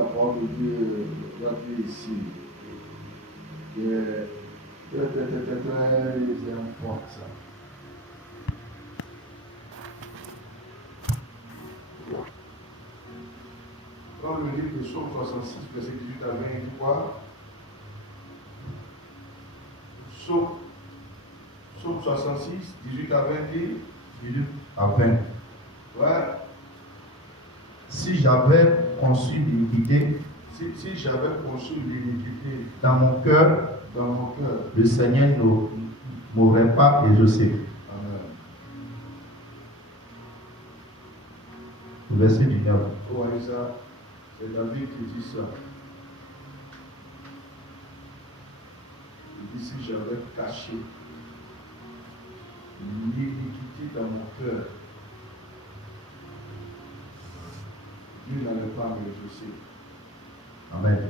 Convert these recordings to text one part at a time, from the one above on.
la parole de Dieu ici est très important. Dans le livre de Psaume 66, verset 18 à 20, il dit quoi? Psaume 66, 18 à 20 dit 18 à 20. Ouais. Si j'avais conçu l'iniquité Si j'avais conçu l'iniquité dans mon cœur, le Seigneur m'aurait pas exaucé. Amen. Verset 19. Vous voyez ça? C'est David qui dit ça. Il dit si j'avais caché l'iniquité dans mon cœur, Dieu n'allait pas me l'exaucer. Amen.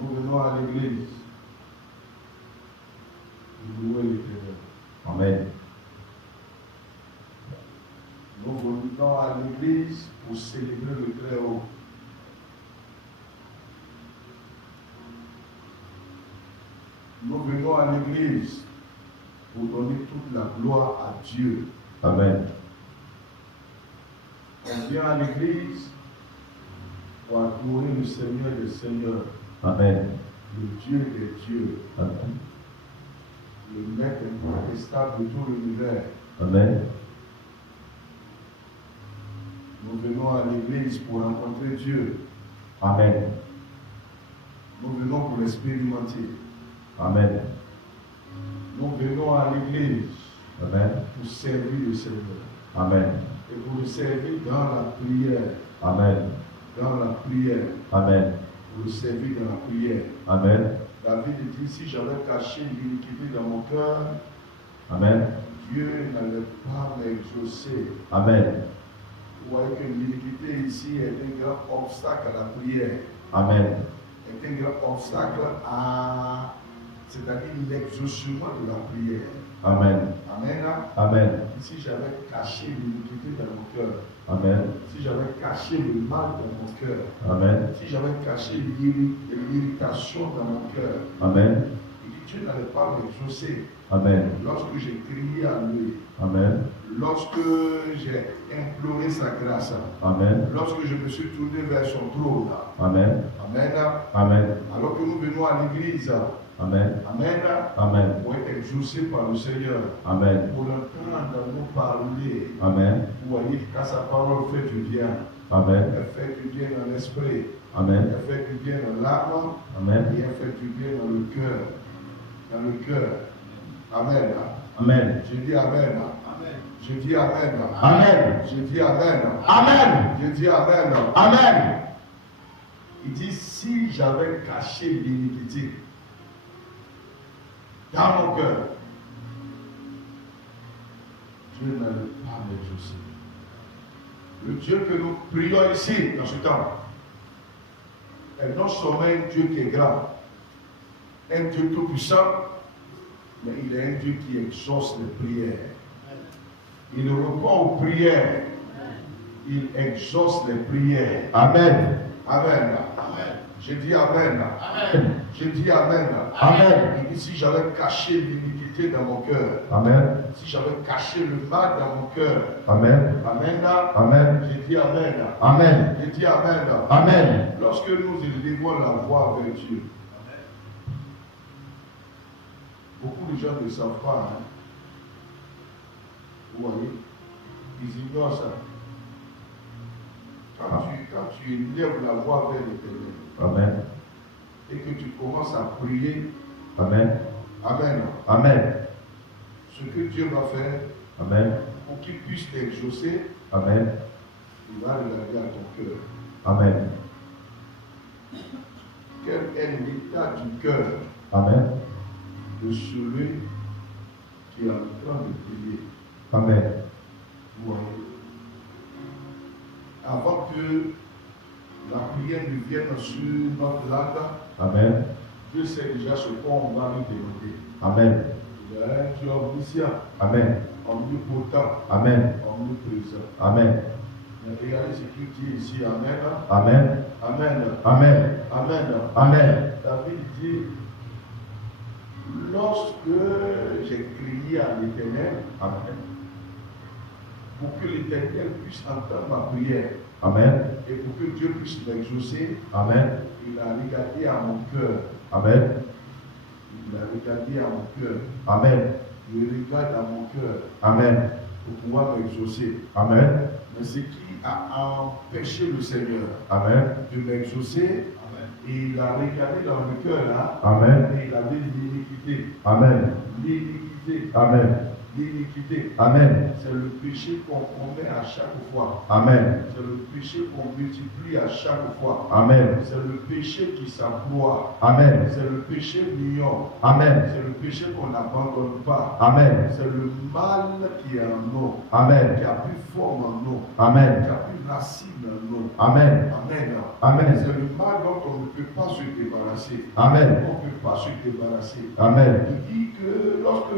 Nous venons à l'église. Nous louons l'Éternel. Amen. Nous venons à l'église pour célébrer le Très-Haut. Nous venons à l'église pour donner toute la gloire à Dieu. Amen. On vient à l'église pour adorer le Seigneur des Seigneurs, Amen. le Dieu des dieux, Amen. le maître incontestable de tout l'univers. Amen. Nous venons à l'église pour rencontrer Dieu. Amen. Nous venons pour l'expérimenter. Amen. Nous venons à l'église Amen. pour servir le Seigneur. Amen. Et pour le servir dans la prière. Amen. Dans la prière. Amen. Pour le servir dans la prière. Amen. David dit, si j'avais caché l'iniquité dans mon cœur, Amen. Dieu n'allait pas m'exaucer. Amen. Vous voyez que l'iniquité ici est un grand obstacle à la prière. Amen. Est un grand obstacle à, c'est-à-dire l'exaucement de la prière. Amen. Amen. Amen. Si j'avais caché l'iniquité dans mon cœur, Amen. si j'avais caché le mal dans mon cœur, Amen. si j'avais caché l'irritation dans mon cœur, Amen. il dit Dieu n'allait pas m'exaucer. Amen. Lorsque j'ai crié à lui, Amen. lorsque j'ai imploré sa grâce, Amen. lorsque je me suis tourné vers son trône, Amen. Amen. Amen. Alors que nous venons à l'église, Amen. Amen, Amen. pour être exaucés par le Seigneur, Amen. pour entendre nous parler. Amen. Vous voyez, quand sa parole fait du bien, Amen. elle fait du bien dans l'esprit, Amen. elle fait du bien dans l'âme, Amen. et elle fait du bien dans le cœur. Dans le cœur. Amen. Amen. Je dis Amen. Je dis Amen. Amen. Je dis Amen. Amen. Je dis Amen. Amen. Il dit, si j'avais caché l'iniquité dans mon cœur, Dieu n'allait pas m'exaucer. Le Dieu que nous prions ici, dans ce temps, est non seulement un Dieu qui est grand, un Dieu tout puissant, mais il est un Dieu qui exauce les prières. Il répond aux prières. Il exauce les prières. Amen. Amen. Je dis Amen. Je dis Amen. Amen. Il dit si j'avais caché l'iniquité dans mon cœur, Amen. si j'avais caché le mal dans mon cœur, Amen. Amen. Amen. Je dis Amen. Amen. Je dis Amen. Amen. Lorsque nous élevons la voix vers Dieu, beaucoup de gens ne savent pas. Hein. Vous voyez, ils ignorent ça. Quand tu élèves la voix vers l'Éternel, Amen. et que tu commences à prier, Amen. Amen. Amen. Ce que Dieu va faire Amen. pour qu'il puisse t'exaucer, Amen. il va regarder à ton cœur. Amen. Quel est l'état du cœur Amen. de celui qui est en train de prier? Amen. Vous voyez, avant que la prière ne vienne sur notre langue, Amen. Dieu sait déjà ce qu'on va lui demander. Amen. Il est un Dieu omniscient, Amen. omnipotent, Amen. omniprésent. Amen. Mais regardez ce qu'il dit ici. Amen. Amen. Amen. Amen. Amen. Amen. David dit, lorsque j'ai crié à l'Éternel, Amen. pour que l'Éternel puisse entendre ma prière Amen. et pour que Dieu puisse m'exaucer, Amen. il a regardé à mon cœur. Amen. Il a regardé à mon cœur. Amen. Il regarde à mon cœur Amen. pour pouvoir m'exaucer. Amen. Mais ce qui a empêché le Seigneur Amen. de m'exaucer, il a regardé dans le cœur là, Amen. et il avait l'iniquité. Amen. L'iniquité. Amen. L'iniquité. Amen. C'est le péché qu'on commet à chaque fois. Amen. C'est le péché qu'on multiplie à chaque fois. Amen. C'est le péché qui s'emploie. Amen. C'est le péché mignon. Amen. C'est le péché qu'on n'abandonne pas. Amen. C'est le mal qui est en nous, Amen. qui a pris forme en nous, Amen. qui a pris racine en nous. Amen. Amen. Amen. C'est le mal dont on ne peut pas se débarrasser. Amen. On ne peut pas se débarrasser. Amen. Il dit que lorsque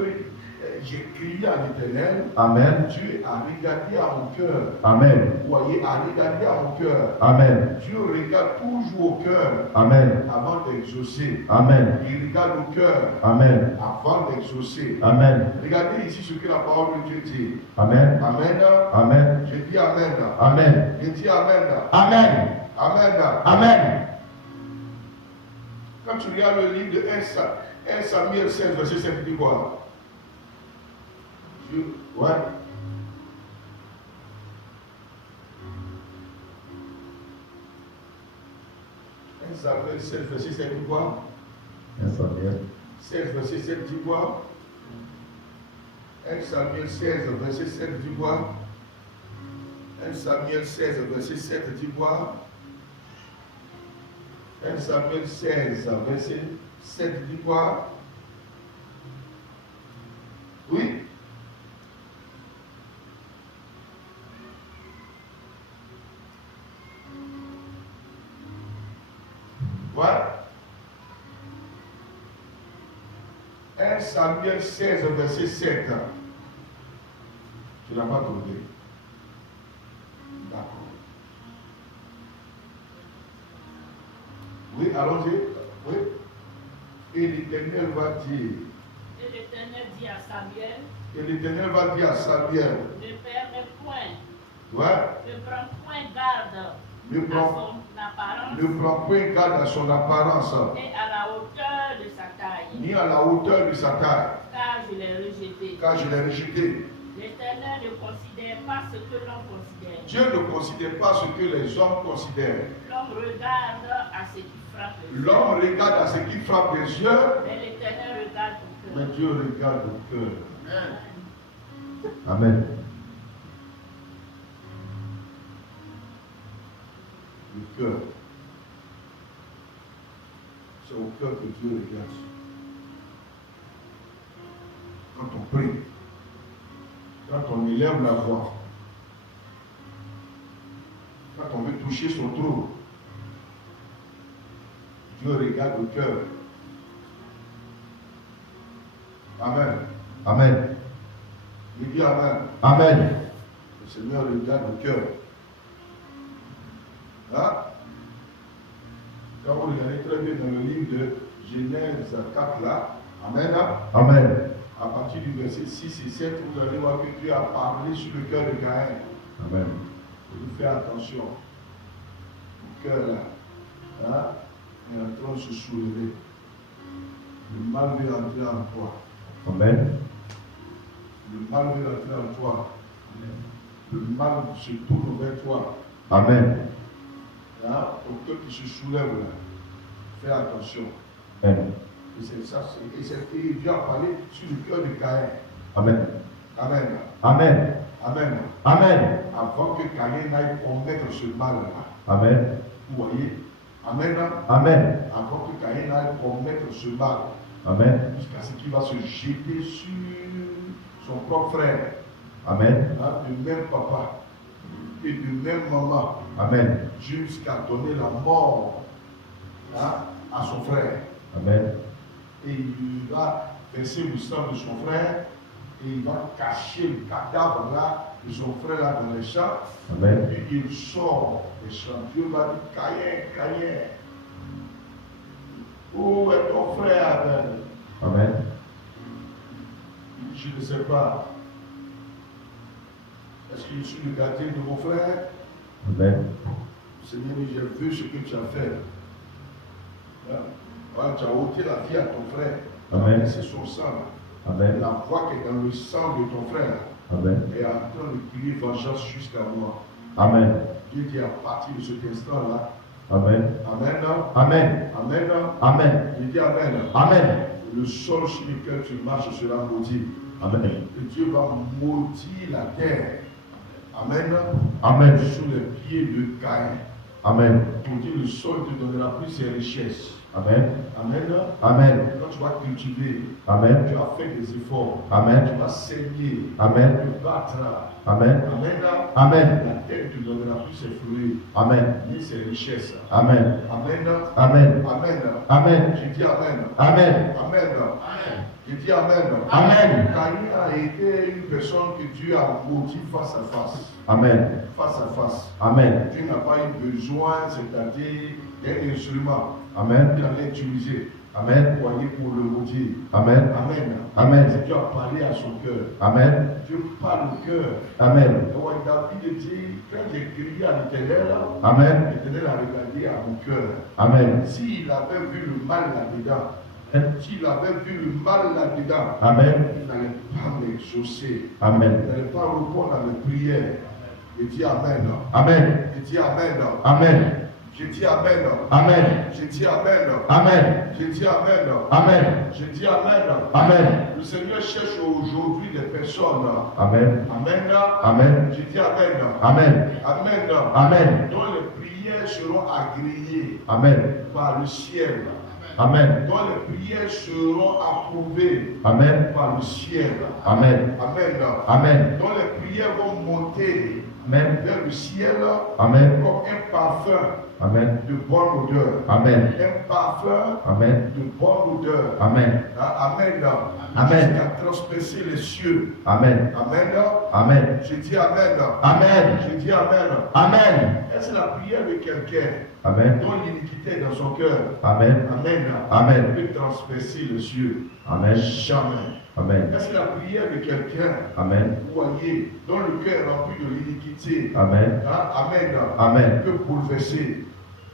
j'ai crié à l'Éternel, Amen. Dieu a regardé à mon cœur. Amen. Vous voyez, a regardé à mon cœur. Amen. Dieu regarde toujours au cœur Amen. avant d'exaucer. Amen. Il regarde au cœur Amen. avant d'exaucer. Amen. Regardez ici ce que la parole de Dieu dit. Amen. Amen. Amen. Je dis Amen. Amen. Je dis Amen. Amen. Amen. Amen. Quand tu regardes le livre de 1 Samuel 16, verset 7, dis quoi? Dieu, ouais. 1 Samuel 16, verset 7, dis quoi? 1 Samuel 16, verset 7, dis quoi? 1 Samuel 16, verset 7, dis quoi? 1 Samuel 16, verset 7, dis quoi? 1 Samuel 16, verset 7, dis quoi? Oui? Voilà. 1 Samuel 16, verset 7. Tu n'as pas trouvé. D'accord. Oui, allons-y. Oui. Et l'Éternel va dire. Et l'Éternel dit à Samuel. Et l'Éternel va dire à Samuel. Ne perds point. Ouais. Ne prends point garde Ne à prends, son apparence. ne prends point garde à son apparence, Et à la hauteur de sa taille. ni à la hauteur de sa taille, Car je l'ai rejeté. car je l'ai rejeté. L'Éternel ne considère pas ce que l'on considère. Dieu ne considère pas ce que les hommes considèrent. L'homme regarde à ce qui frappe les yeux. L'homme regarde à ce qui frappe les yeux, Mais l'Éternel regarde au mais cœur. Dieu regarde au cœur. Amen. Le cœur. C'est au cœur que Dieu regarde. Quand on prie, quand on élève la voix, quand on veut toucher son trône, Dieu regarde au cœur. Amen. Amen. Il dit Amen. Amen. Le Seigneur regarde au cœur. Hein? Quand vous regardez très bien dans le livre de Genèse 4 là, Amen. Amen. À partir du verset 6 et 7, vous allez voir que Dieu a parlé sur le cœur de Caïn. Amen. Vous faites attention. Le cœur là, hein, est en train de se soulever. Le mal veut entrer en toi. Amen. Le mal veut entrer en toi. Le mal se tourne vers toi. Amen. Hein, au cœur qui se soulève là. Fais attention. Amen. Et c'est ça. Et Dieu a parlé sur le cœur de Caïn. Amen. Amen. Amen. Amen. Amen. Avant que Caïn n'aille commettre ce mal là. Amen. Vous voyez? Amen. Amen. Avant que Caïn n'aille commettre ce mal. Amen. Jusqu'à ce qu'il va se jeter sur son propre frère. Amen. Hein, de même papa et de même maman. Amen. Jusqu'à donner la mort, hein, à son frère. Amen. Et il va verser le sang de son frère et il va cacher le cadavre là de son frère là dans les champs. Amen. Puis il sort des champs. Dieu va dire, Caïn, Caïn, où est ton frère Abel? Amen. Je ne sais pas. Est-ce que je suis le gardien de mon frère? Amen. Seigneur, j'ai vu ce que tu as fait. Voilà, tu as ôté la vie à ton frère. Amen. C'est son sang. Amen. La voix qui est dans le sang de ton frère Amen. est en train de crier vengeance jusqu'à moi. Amen. Dieu dit à partir de cet instant-là. Amen. Amen. Amen. Amen. Amen. Il dit Amen. Amen. Le sol sur lequel tu marches sera maudit. Amen. Et Dieu va maudire la terre. Amen. Amen. Sous les pieds de Caïn. Amen. Pour dire le sol te donnera plus ses richesses. Amen. Amen. Amen. Quand tu vas cultiver, Amen. tu as fait des efforts. Amen. Tu vas saigner. Amen. Tu battras. Amen. Amen. Amen. La terre te donnera plus ses fruits. Amen. Ni ses richesses. Amen. Amen. Amen. Amen. Amen. Je dis Amen. Amen. Amen. Je dis Amen. Amen. Caïn a été une personne que Dieu a maudit face à face. Amen. Face à face. Amen. Dieu n'a pas eu besoin, c'est-à-dire d'un instrument Amen. qu'il allait utiliser Amen. pour le maudire. Amen. Amen. Amen. Dieu a parlé à son cœur. Amen. Dieu parle au cœur. Amen. Donc David dit, quand j'ai crié à l'Éternel, Amen. l'Éternel a regardé à mon cœur. Amen. S'il avait vu le mal là-dedans, s'il avait vu le mal là-dedans, Amen. il n'allait pas m'exaucer. Amen. Il n'allait pas répondre à mes prières. Je dis Amen. Amen. Je dis Amen. Amen. Je dis Amen. Amen. Je dis Amen. Amen. Je dis Amen. Amen. Je dis Amen. Amen. Le Seigneur cherche aujourd'hui des personnes. Amen. Amen. Amen. Je dis Amen. Amen. Amen. Amen. Dont les prières seront agréées Amen. par le ciel. Amen. Dont les prières seront approuvées Amen. par le ciel. Amen. Amen. Amen. Dont les prières vont monter Amen. vers le ciel Amen. comme un parfum Amen. de bonne odeur. Amen. Un parfum Amen. de bonne odeur. Amen. Amen. Amen. Jusqu'à transpercer les cieux. Amen. Amen. Amen. Je dis Amen. Amen. Je dis Amen. Amen. Est-ce la prière de quelqu'un Amen. dont l'iniquité est dans son cœur? Amen. Amen. Amen. Peut transpercer les cieux. Amen. Jamais. Amen. Est-ce la prière de quelqu'un, Amen. vous voyez, dont le cœur est rempli de l'iniquité? Amen. Amen. Amen. Peut bouleverser,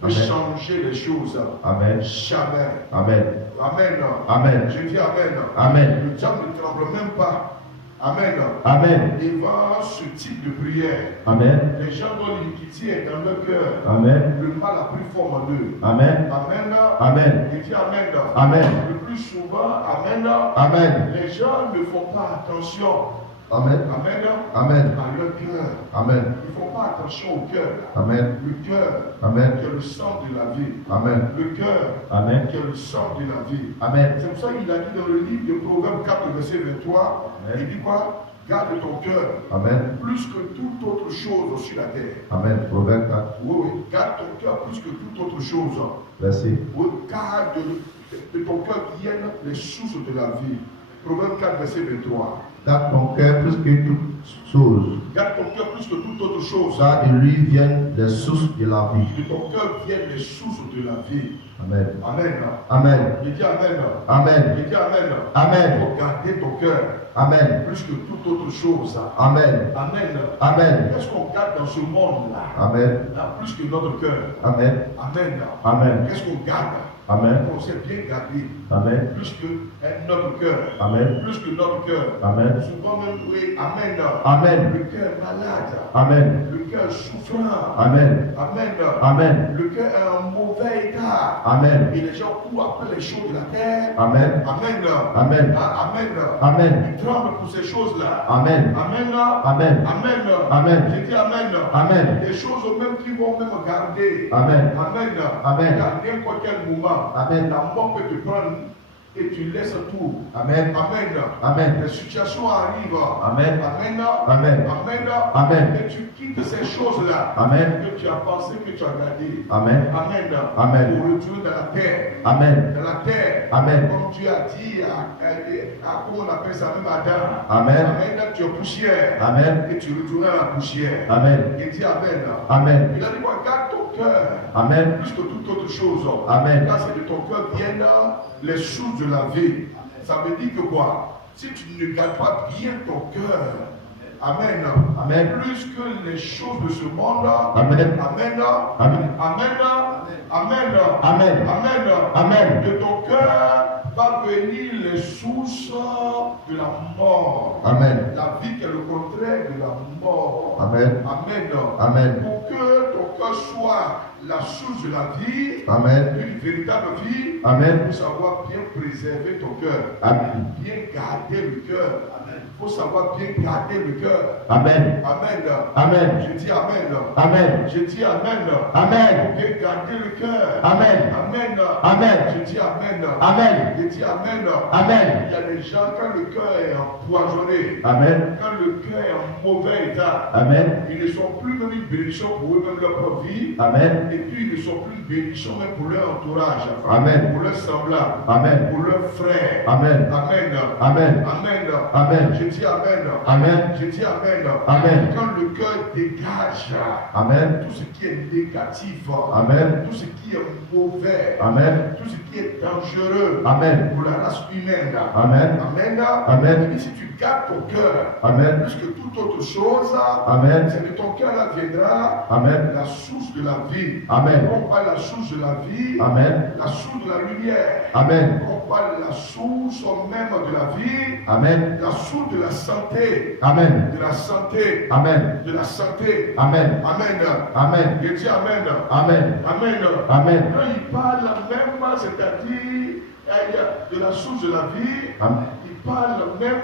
peut Amen. changer les choses. Amen. Jamais. Amen. Amen. Amen. Je dis Amen. Amen. Le diable ne tremble même pas. Amen. Amen. Devant ce type de prière, Amen. les gens dont l'iniquité est dans leur cœur, Amen. le mal a pris forme en eux. Amen. Amen. Amen. Je dis Amen. Amen. Le plus souvent, Amen. Amen. Les gens ne font pas attention. Amen. Amen. Amen. À leur cœur. Amen. Ils ne font pas attention au cœur. Amen. Le cœur, Amen. qui est le sang de la vie. Amen. Le cœur, Amen. qui est le sang de la vie. Amen. C'est pour ça qu'il a dit dans le livre de Proverbes 4, verset 23, Amen. il dit quoi? Garde ton cœur Amen. plus que toute autre chose sur la terre. Amen. Proverbe 4, Oui, oui. Garde ton cœur plus que toute autre chose. verset. Oui, garde de ton cœur viennent les sources de la vie. Proverbe 4, verset 23. Garde ton cœur plus que toute chose, Garde ton cœur plus que toute autre chose. car de lui viennent les sources de la vie. De ton cœur viennent les sources de la vie. Amen. Amen. Amen. Je dis Amen. Amen. Je dis Amen. Amen. Il faut garder ton cœur Amen. plus que toute autre chose. Amen. Amen. Amen. Qu'est-ce qu'on garde dans ce monde-là? Amen. Plus que notre cœur. Amen. Amen. Amen. Qu'est-ce qu'on garde? Amen. On sait bien garder. Amen. Plus que notre cœur. Amen. Plus que notre cœur. Amen. Souvent même, oui, Amen. Amen. Le cœur malade. Amen. Le cœur souffrant. Amen. Amen. Amen. Le cœur est en mauvais état. Amen. Et les gens courent après les choses de la terre. Amen. Amen. Amen. Amen. Amen. Ils tremblent pour ces choses-là. Amen. Amen. Amen. Amen. Amen. J'ai dit Amen. Amen. Des choses même qui vont même garder. Amen. Amen. Amen. À n'importe quel moment, Amen. la mort peut te prendre et tu laisses tout. Amen. Amen. Amen. Les situations arrivent. Amen. Amen. Amen. Amen. Amen. Et tu quittes ces choses-là Amen. que tu as pensé, que tu as gardées. Amen. Amen. Amen. Pour retourner dans la terre. Amen. Dans la terre. Amen. Comme Dieu a dit à comment on appelle ça même Adam. Amen. Amen. Tu es poussière. Amen. Et tu retournes à la poussière. Amen. Et dis Amen. Amen. Il a dit, regarde ton cœur. Amen. Plus que toute autre chose. Amen. Car c'est de ton cœur viennent les sources de la vie. Ça veut dire que quoi? Si tu ne gardes pas bien ton cœur, Amen. Amen. Plus que les choses de ce monde. Amen. Amen. Amen. Amen. Amen. Amen. Amen. Amen. De ton cœur va venir les sources de la mort. Amen. La vie qui est le contraire de la mort. Amen. Amen. Amen. Pour que ton cœur soit la source de la vie, Amen. d'une véritable vie, Amen. il faut savoir bien préserver ton cœur. Amen. Bien garder le cœur. Il faut savoir bien garder le cœur. Amen. Amen. Amen. Je dis Amen. Amen. Je dis Amen. Amen. Bien garder le cœur. Amen. Amen. Amen. Je dis Amen. Amen. Je dis Amen. Amen. Il y a des gens, quand le cœur est empoisonné, Amen. quand le cœur est en mauvais état, Amen. ils ne sont plus même une bénédiction pour eux-mêmes leur propre vie. Amen. Et puis ils ne sont plus une bénédiction même pour leur entourage, Amen. pour leurs semblables, Amen. pour leurs frères. Amen. Amen. Amen. Amen. Amen. Je dis Amen. Amen. Je dis Amen. Amen. Quand le cœur dégage Amen. tout ce qui est négatif, Amen. tout ce qui est mauvais, Amen. tout ce qui est dangereux Amen. pour la race humaine. Amen. Amen. Amen. Et si tu gardes ton cœur, Amen. plus que toute autre chose, Amen. c'est de ton cœur là viendra Amen. la source de la vie. Amen. On parle la source de la vie, Amen. la source de la lumière. Amen. On parle la source même de la vie, Amen. la source de la santé. Amen. De la santé. Amen. De la santé. Amen. Amen. Amen. Je dis Amen. Amen. Amen. Amen. Quand il parle même, c'est-à-dire de la source de la vie, Amen. il parle même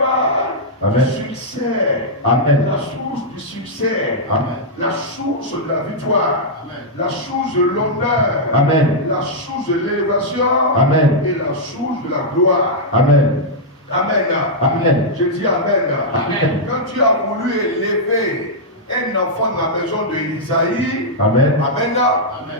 Amen. du succès. Amen. La source du succès. Amen. La source de la victoire. La source de l'honneur. Amen. La source de l'élévation. Amen. Et la source de la gloire. Amen. Amen. Amen. Je dis Amen. Amen. Quand tu as voulu élever un enfant dans la maison de Isaïe, Amen. Amen.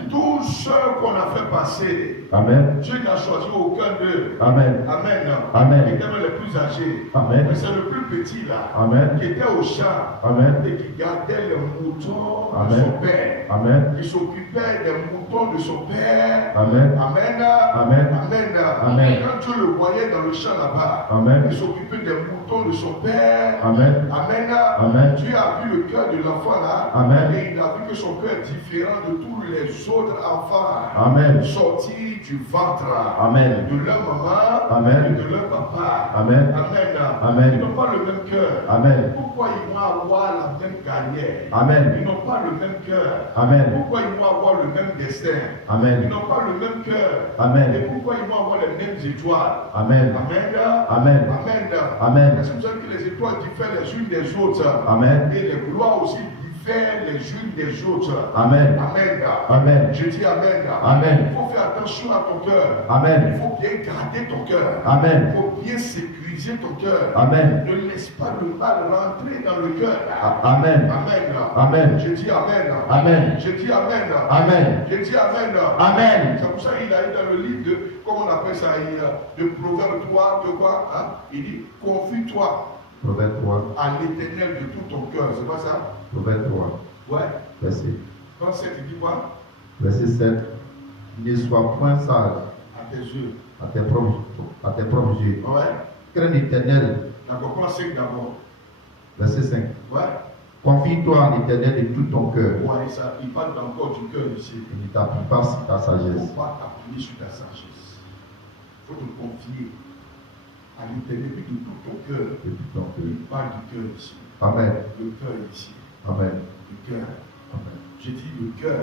Tous ceux qu'on a fait passer, Amen. Dieu n'a choisi aucun d'eux. Amen. Amen. Amen. Les gamins les plus âgés. Amen. Mais c'est le plus petit là, Amen. qui était au champ Amen. et qui gardait les moutons de Amen. son père. Amen. Qui s'occupait des moutons de son père. Amen. Amen. Amen. Amen. Amen. Quand Dieu le voyait dans le champ là-bas, Amen. il s'occupait des moutons de son père. Amen. Amen. Amen. Dieu a vu le cœur de l'enfant là. Amen. Et il a vu que son cœur est différent de tous les autres enfants. Amen. Sortis du ventre. Amen. De leur maman. Amen. Et de leur papa. Amen. Amen. Amen. Ils n'ont pas le même cœur. Amen. Pourquoi ils vont avoir la même carrière? Amen. Ils n'ont pas le même cœur. Amen. Pourquoi ils vont avoir le même destin? Amen. Ils n'ont pas le même cœur. Amen. Et pourquoi ils vont avoir les mêmes étoiles? Amen. Amen. Amen. Amen. Amen. Est-ce que vous savez que les étoiles diffèrent les unes des autres? Amen. Et les gloires aussi diffèrent les unes des autres. Amen. Amen. Amen. Je dis Amen. Amen. Il faut faire attention à ton cœur. Amen. Il faut bien garder ton cœur. Amen. Il faut bien sécuriser ton cœur. Amen. Ne laisse pas le mal rentrer dans le cœur. Amen. Amen. Amen. Je dis Amen. Amen. Je dis Amen. Amen. Je dis Amen. Amen. C'est pour ça qu'il a eu dans le livre de, comment on appelle ça, de Proverbe 3, de quoi hein? Il dit, confie-toi Proverbe 3. à l'éternel de tout ton cœur. C'est pas ça? Proverbe 3. Ouais. Verset. Dans 7, il dit quoi? Verset 7. Ne sois point sage À tes yeux. à tes propres yeux. Ouais. Crains l'Éternel. D'accord, prends 5 d'abord. Verset 5. Ouais. Confie-toi en l'Éternel de tout ton cœur. Ouais, ça, il parle encore du cœur ici. Et ne t'appuie pas sur ta Il ne sagesse. faut pas t'appuyer sur ta sagesse. Il faut te confier à l'éternel de tout ton cœur. De tout ton cœur. Il parle du cœur ici. Amen. Le cœur ici. Amen. Le cœur. Amen. J'ai dit le cœur.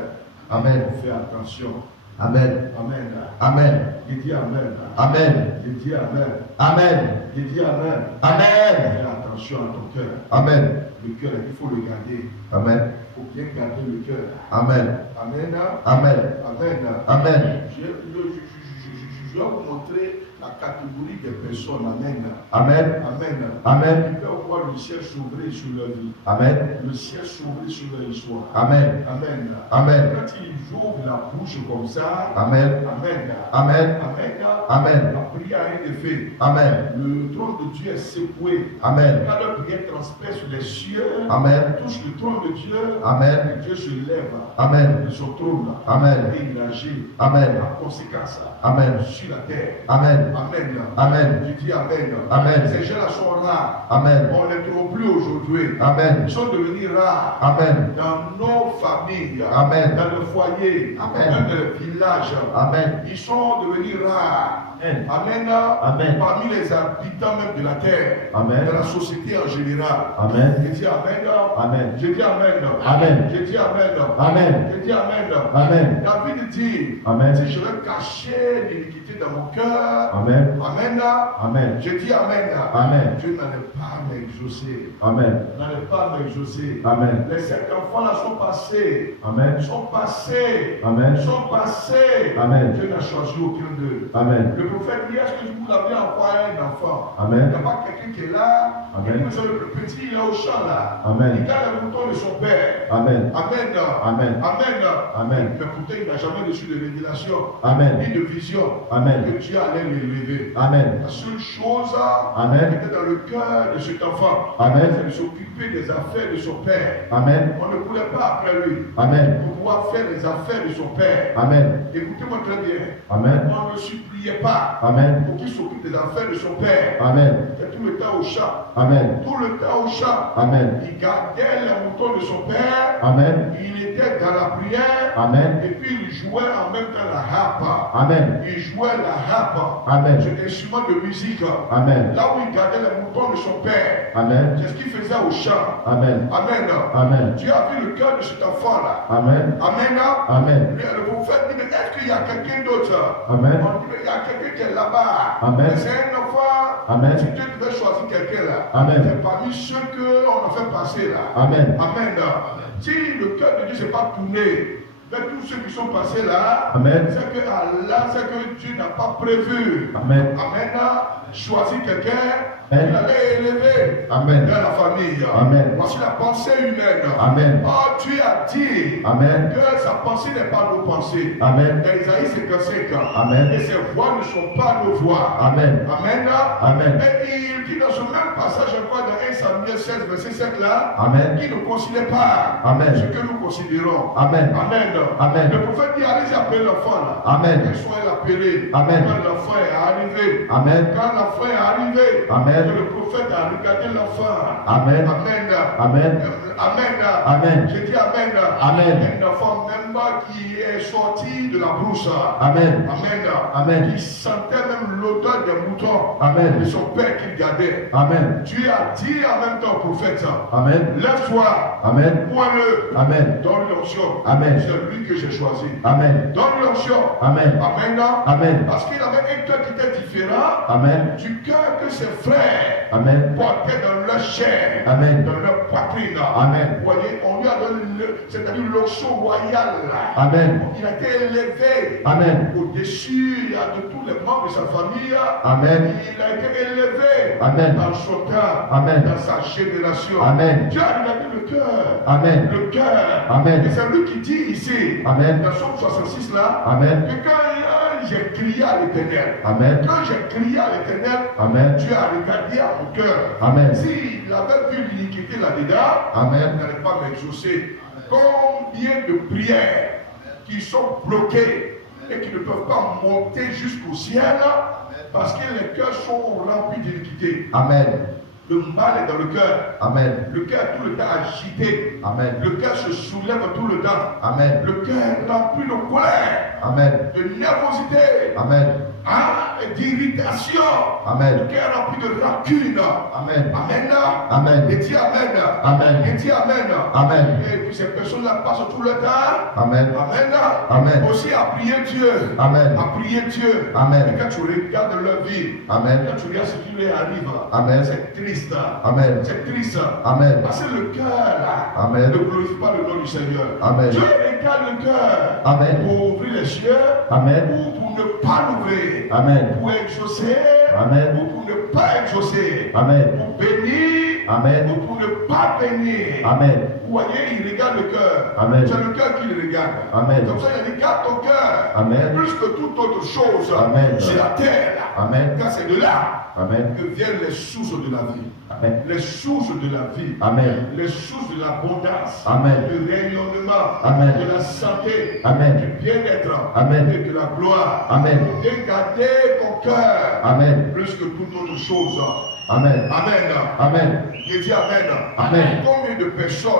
Amen. Fais attention. Amen. Amen. Amen. J'ai dit Amen. Amen. J'ai dit Amen. Amen. J'ai dit Amen. Amen. Fais attention à ton cœur. Amen. Le cœur, il faut le garder. Amen. Il faut bien garder le cœur. Amen. Amen. Amen. Amen. Amen. Je vais vous montrer la catégorie des personnes, amen. Amen. Amen. Amen. Ils peuvent voir le ciel s'ouvrir sur leur vie. Amen. Le ciel s'ouvrir sur leur histoire. Amen. Amen. Amen. Quand ils ouvrent la bouche comme ça, Amen. amen. Amen. Amen. Amen. La prière a un effet. Amen. Le trône de Dieu est secoué. Amen. Quand leur prière transperce les cieux, Amen. touche le trône de Dieu, Amen. Dieu se lève Amen. de son trône Amen. et il agit Amen. en conséquence Amen. sur la terre. Amen. Amen. Amen. Je dis Amen. Amen. Ces gens-là sont rares. Amen. On ne les trouve plus aujourd'hui. Amen. Ils sont devenus rares Amen. dans nos familles, Amen. dans le foyer, Amen. même dans le village. Amen. Ils sont devenus rares. Amen. Amen. Amen. Parmi les habitants même de la terre, Amen. de la société en général. Amen. Je dis Amen. Amen. Je dis Amen. Amen. Je dis Amen. Amen. Je dis Amen. Amen. David dit, Amen. si je vais cacher l'iniquité dans mon cœur, Amen. Amen. Amen. Je dis Amen. Amen. Dieu n'allait pas m'exaucer. Amen. N'allait pas m'exaucer. Amen. Les 7 enfants là sont passés. Amen. Sont passés. Amen. Sont passés. Amen. Dieu n'a choisi aucun d'eux. Amen. Le prophète dit, est-ce que vous avez envoyé un enfant? Il Amen. n'y a pas quelqu'un qui est là. Amen. Il dit, le petit, il est au champ là. Amen. Il garde les moutons de son père. Amen. Amen. Amen. Amen. Amen. Mais pourtant, il n'a jamais reçu de révélation, Amen. ni de vision. Amen. Que Dieu allait l'élever. Amen. La seule chose Amen. qui était dans le cœur de cet enfant, Amen. c'est de s'occuper des affaires de son père. Amen. On ne voulait pas après lui Amen. pour pouvoir faire les affaires de son père. Amen. Écoutez-moi très bien. Amen. On ne suppliait pas Amen. pour qu'il s'occupe des affaires de son père. Amen. Il était tout le temps au champ. Amen. Tout le temps au champ. Amen. Il gardait les moutons de son père. Amen. Il était dans la prière. Amen. Et puis il jouait en même temps la harpe. Amen. Il jouait la harpe. Amen. C'est un instrument de musique. Amen. Là où il gardait les moutons de son père. Amen. C'est ce qu'il faisait au champ. Amen. Amen. Amen. Dieu a vu le cœur de cet enfant-là. Amen. Amen. Amen. Le prophète dit, mais est-ce qu'il y a quelqu'un d'autre? Amen. On dit, mais il y a quelqu'un qui est là-bas. Amen. Mais c'est un enfant. Amen. Si Dieu devait choisir quelqu'un là, Amen. c'est parmi ceux qu'on a fait passer là. Amen. Amen. Si le cœur de Dieu ne s'est pas tourné vers tous ceux qui sont passés là, Amen. c'est que Allah, c'est que Dieu n'a pas prévu. Amen. Amen. Choisir quelqu'un, Amen. il allait élever Amen. dans la famille. Amen. Voici la pensée humaine. Amen. Oh, Dieu a dit Amen. que sa pensée n'est pas nos pensées. Amen. Dans Isaïe 55, Amen. et ses voix ne sont pas nos voix. Amen. Amen. Amen. Et il dit dans ce même passage, je crois, dans 1 Samuel 16, verset 7 là, Amen. qu'il ne considère pas Amen. ce que nous considérons. Amen. Amen. Amen. Le prophète dit, allez appeler l'enfant là. Amen. Qu'ils soient appelés. Amen. Quand l'enfant est arrivé. Amen. Quand l'enfant est arrivé. Amen. Que le prophète a regardé l'enfant. Amen. Amen. Amen. Amen. Amen. J'ai dit Amen. Amen. Un enfant même qui est sorti de la brousse. Amen. Amen. Amen. Il sentait même l'odeur des moutons. Amen. De son père qu'il gardait. Amen. Dieu a dit en même temps au prophète. Amen. Lève-toi. Amen. Point-le. Amen. Donne l'onction. Amen. C'est lui que j'ai choisi. Amen. Donne l'onction. Amen. Amen. Amen. Parce qu'il avait un cœur qui était différent Amen. du cœur que ses frères Amen. portaient dans leur chair, Amen. dans leur poitrine. Amen. Vous voyez, on lui a donné, c'est-à-dire l'onction royale. Amen. Il a été élevé Amen. au-dessus de tous les membres de sa famille. Amen. Il a été élevé Amen. dans son temps, Amen. dans sa génération. Amen. Dieu a regardé le cœur. Amen. Le cœur. Amen. Et c'est lui qui dit ici, Amen. dans Somme 66 là, Amen. que quand j'ai crié à l'Éternel, Amen. quand j'ai crié à l'Éternel, Amen. Dieu a regardé à mon cœur. Amen. S'il avait vu l'iniquité là-dedans, Amen. il n'allait pas m'exaucer. Combien de prières qui sont bloquées et qui ne peuvent pas monter jusqu'au ciel parce que les cœurs sont remplis d'iniquité. Amen. Le mal est dans le cœur. Amen. Le cœur est tout le temps agité. Amen. Le cœur se soulève tout le temps. Amen. Le cœur est rempli de colère, Amen. de nervosité, Amen. et d'irritation. Amen. Le cœur est rempli de rancune. Amen. Amen. Amen. Et dis Amen. Amen. Et dis Amen. Amen. Et puis ces personnes-là passent tout le temps. Amen. Amen. Amen. Aussi à prier Dieu. Amen. À prier Dieu. Amen. Et quand tu regardes leur vie, Amen. quand tu regardes ce qui leur arrive, Amen. c'est triste. Amen. C'est triste. Amen. Parce que le cœur là Amen. ne glorifie pas le nom du Seigneur. Amen. Dieu regarde le cœur Amen. pour ouvrir les cieux Amen. ou pour pour ne pas l'ouvrir, Amen. pour exaucer, Amen. ou pour ne pas exaucer, Amen. pour bénir, Amen. ou pour ne pas bénir. Amen. Vous voyez, il regarde le cœur. Amen. C'est le cœur qui le regarde. Amen. Comme ça, il regarde ton cœur. Amen. Plus que toute autre chose Amen. sur la terre. Amen. Car c'est de là Amen. que viennent les sources de la vie. Amen. Les sources de la vie. Amen. Les sources de l'abondance. Amen. Du rayonnement. Amen. De la santé. Amen. Du bien-être. Amen. Et de la gloire. Amen. Et garder ton cœur. Amen. Plus que toute autre chose. Amen. Amen. Amen. Je dis Amen. Amen. Combien de personnes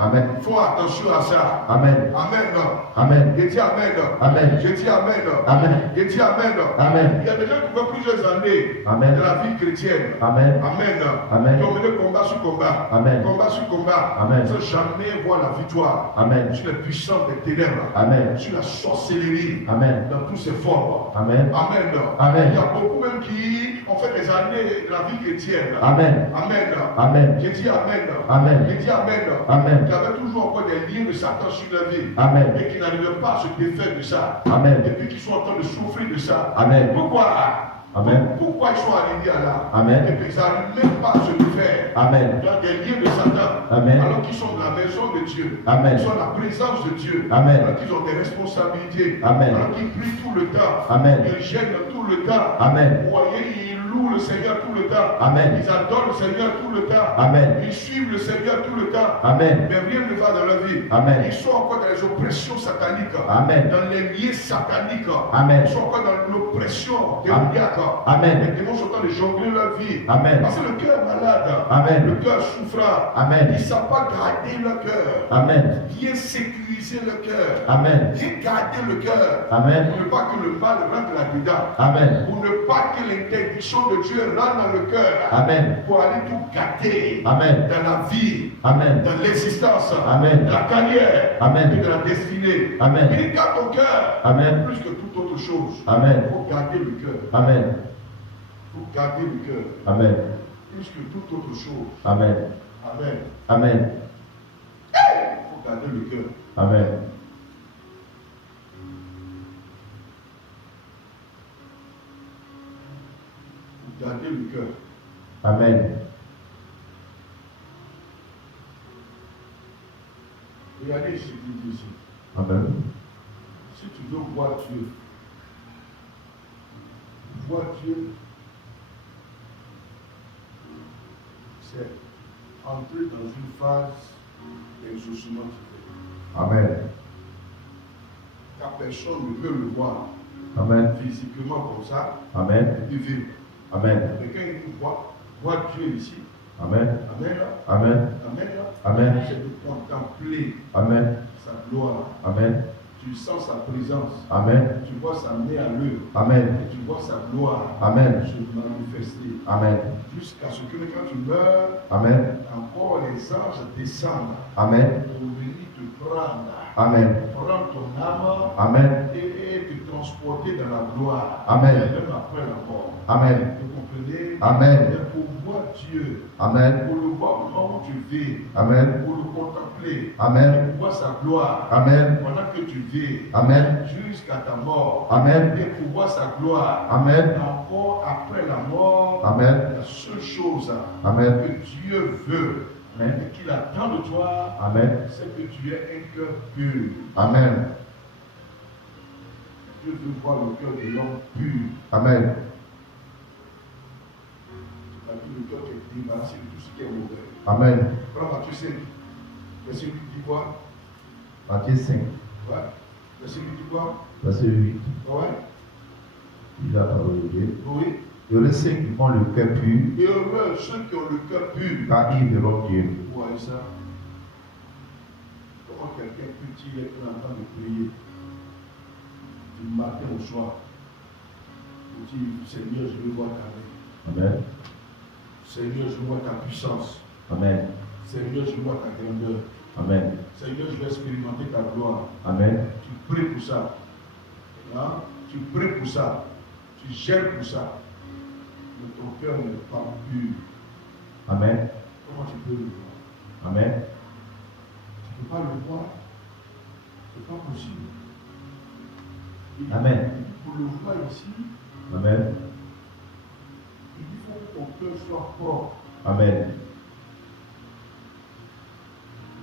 Amen. font attention à ça? Amen. Amen. Amen. Je dis Amen. Amen. Je dis Amen. Amen. Je dis Amen. Amen. Il y a des gens qui font plusieurs années Amen. de la vie chrétienne. Amen. Amen. Amen. Qui ont mené combat sur combat. Amen. Combat sur combat. Amen. Sans jamais voir la victoire. Amen. Sur les puissances des ténèbres. Amen. Sur la sorcellerie. Amen. Dans tous ses formes. Amen. Amen. Amen. Il y a beaucoup même qui ont fait des années de la vie chrétienne. Amen. Amen. Amen. J'ai dit Amen. Amen. J'ai dit Amen. Amen. Qui avaient toujours encore des liens de Satan sur leur vie. Amen. Et qui n'arrivaient pas à se défaire de ça. Amen. Et puis qui sont en train de souffrir de ça. Amen. Pourquoi? Amen. Pourquoi ils sont arrivés à là? Amen. Et puis ils n'arrivent même pas à se défaire. Amen. Dans des liens de Satan. Amen. Alors qu'ils sont dans la maison de Dieu. Amen. Ils sont dans la présence de Dieu. Amen. Alors qu'ils ont des responsabilités. Amen. Alors qu'ils prient tout le temps. Amen. Ils gênent tout le temps. Amen. Vous voyez, ils louent le Seigneur tout le temps. Amen. Ils adorent le Seigneur tout le temps. Amen. Ils suivent le Seigneur tout le temps. Amen. Mais rien ne va dans leur vie. Amen. Ils sont encore dans les oppressions sataniques. Amen. Dans les liens sataniques. Amen. Ils sont encore dans l'oppression démoniaque. Amen. Les démons sont en train de jongler leur vie. Amen. Parce que le cœur malade. Amen. Le cœur souffrant. Amen. Ils ne savent pas garder le cœur. Amen. Bien sécuriser le cœur. Amen. Bien garder le cœur. Amen. Pour ne pas que le mal rentre là-dedans. Amen. Pour ne pas que l'interdiction de Dieu rentre dans le cœur. Amen. Pour aller tout gâter. Amen. Dans la vie. Amen. Dans l'existence. Amen. Dans la carrière. Amen. Et dans la destinée. Amen. Il garde ton cœur. Amen. Plus que toute autre chose. Amen. Il faut garder le cœur. Amen. Il faut garder le cœur. Amen. Plus que toute autre chose. Amen. Amen. Amen. Il faut garder le cœur. Amen. Il faut garder le cœur. Amen. Regardez ce qu'il dit ici. Amen. Si tu veux voir Dieu, c'est entrer dans une phase d'exaucement divin. Amen. Car personne ne peut le voir Amen. physiquement comme ça Amen. et puis vivre. Amen. Mais quand il nous voit Dieu ici, Amen. Amen, là, Amen. Amen, là, Amen. c'est de contempler Amen. sa gloire. Amen. Tu sens sa présence. Amen. Tu vois sa main à l'œuvre. Amen. Et tu vois sa gloire Amen. se manifester. Amen. Jusqu'à ce que quand tu meurs, Amen. encore les anges descendent Amen. pour venir te prendre. Amen. Prendre ton âme Amen. et te transporter dans la gloire. Amen. Même après la mort. Amen. Vous comprenez? Amen. Et pour voir Dieu, Amen. pour le voir au moment où tu vis, Amen. pour le contempler, Amen. pour voir sa gloire Amen. pendant que tu vis, Amen. jusqu'à ta mort, Amen. et pour voir sa gloire, Amen. encore après la mort, Amen. la seule chose Amen. que Dieu veut Amen. et qu'il attend de toi, Amen. c'est que tu aies un cœur pur. Amen. Dieu veut voir le cœur de l'homme pur. Amen. C'est-à-dire le cœur qui est débarrassé de tout ce qui est mauvais. Amen. Prends Matthieu 5. Verset 8 dit quoi? Matthieu 5, Ouais. Verset 8 dit quoi? verset 8. Ouais. Il a parlé de Dieu. Oui. Heureux ceux qui ont le cœur pur, Et heureux ceux qui ont le cœur pur. car ils verront Dieu. Vous voyez ça? Comment quelqu'un peut-il être en train de prier du matin au soir pour dire Seigneur, je veux voir ta main. Amen. Seigneur, je veux voir ta puissance. Amen. Seigneur, je veux voir ta grandeur. Amen. Seigneur, je veux expérimenter ta gloire. Amen. Tu pries pour ça. Hein? Tu pries pour ça. Tu gères pour ça. Mais ton cœur n'est pas pur. Amen. Comment tu peux le voir? Amen. Tu ne peux pas le voir. Ce n'est pas possible. Amen. pour le voir ici, Amen. il faut que ton cœur soit propre. Amen.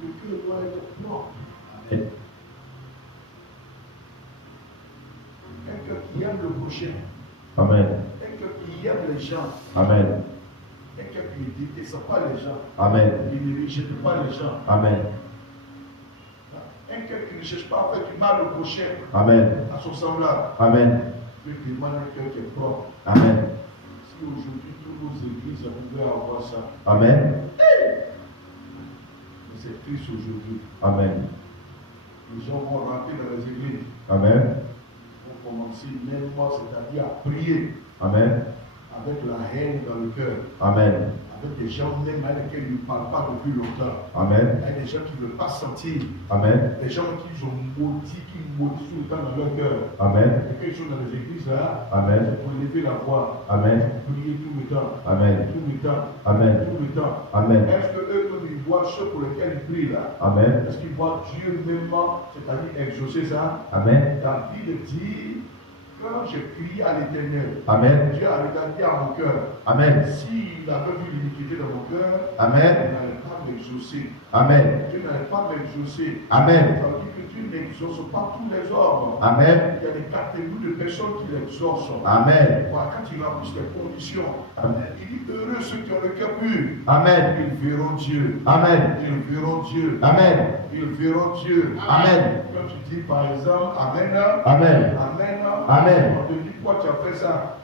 Le cœur doit être propre. Amen. Un cœur qui aime le prochain. Amen. Un cœur qui aime les gens. Amen. Un cœur qui ne déteste pas les gens. Amen. Il ne rejette pas les gens. Amen. Un cœur qui ne cherche pas à faire du mal au prochain, Amen. à son semblable. Amen. Dieu demande un cœur qui est propre. Amen. Si aujourd'hui toutes nos églises pouvaient avoir ça, Amen. mais c'est triste aujourd'hui. Amen. Les gens vont rentrer dans les églises, Amen. vont commencer même moi, c'est-à-dire à prier Amen. avec la haine dans le cœur, Amen. avec des gens même avec lesquels ils ne parlent pas depuis longtemps, Amen. avec des gens qui ne veulent pas sentir, Amen. des gens qui ont maudit, qui maudissent tout le temps dans leur cœur. Amen. Et quand ils sont dans les églises là, Amen. c'est pour lever la voix, Amen. prier tout le temps, Amen. tout le temps, Amen. tout le temps. Amen. Est-ce que eux, comme ils voient ceux pour lesquels ils prient là, Amen. est-ce qu'ils voient Dieu même, c'est-à-dire exaucer ça? Amen. David dit, quand j'ai crié à l'Éternel, Amen. Dieu a regardé à mon cœur. Amen. S'il avait vu l'iniquité dans mon cœur, il Amen. n'allait pas m'exaucer. Amen. Dieu n'allait pas m'exaucer. Amen. Ça veut dire que Dieu n'exauce pas tous les hommes. Amen. Il y a des catégories de personnes qui l'exaucent. Amen. Voilà, quand il remplissent les conditions, Amen. il dit heureux ceux qui ont le cœur pur. Amen. Ils verront Dieu. Amen. Ils verront Dieu. Amen. Ils verront Dieu. Amen. Quand tu dis par exemple Amen, Amen. Amen, Amen. on te dit pourquoi tu as fait ça.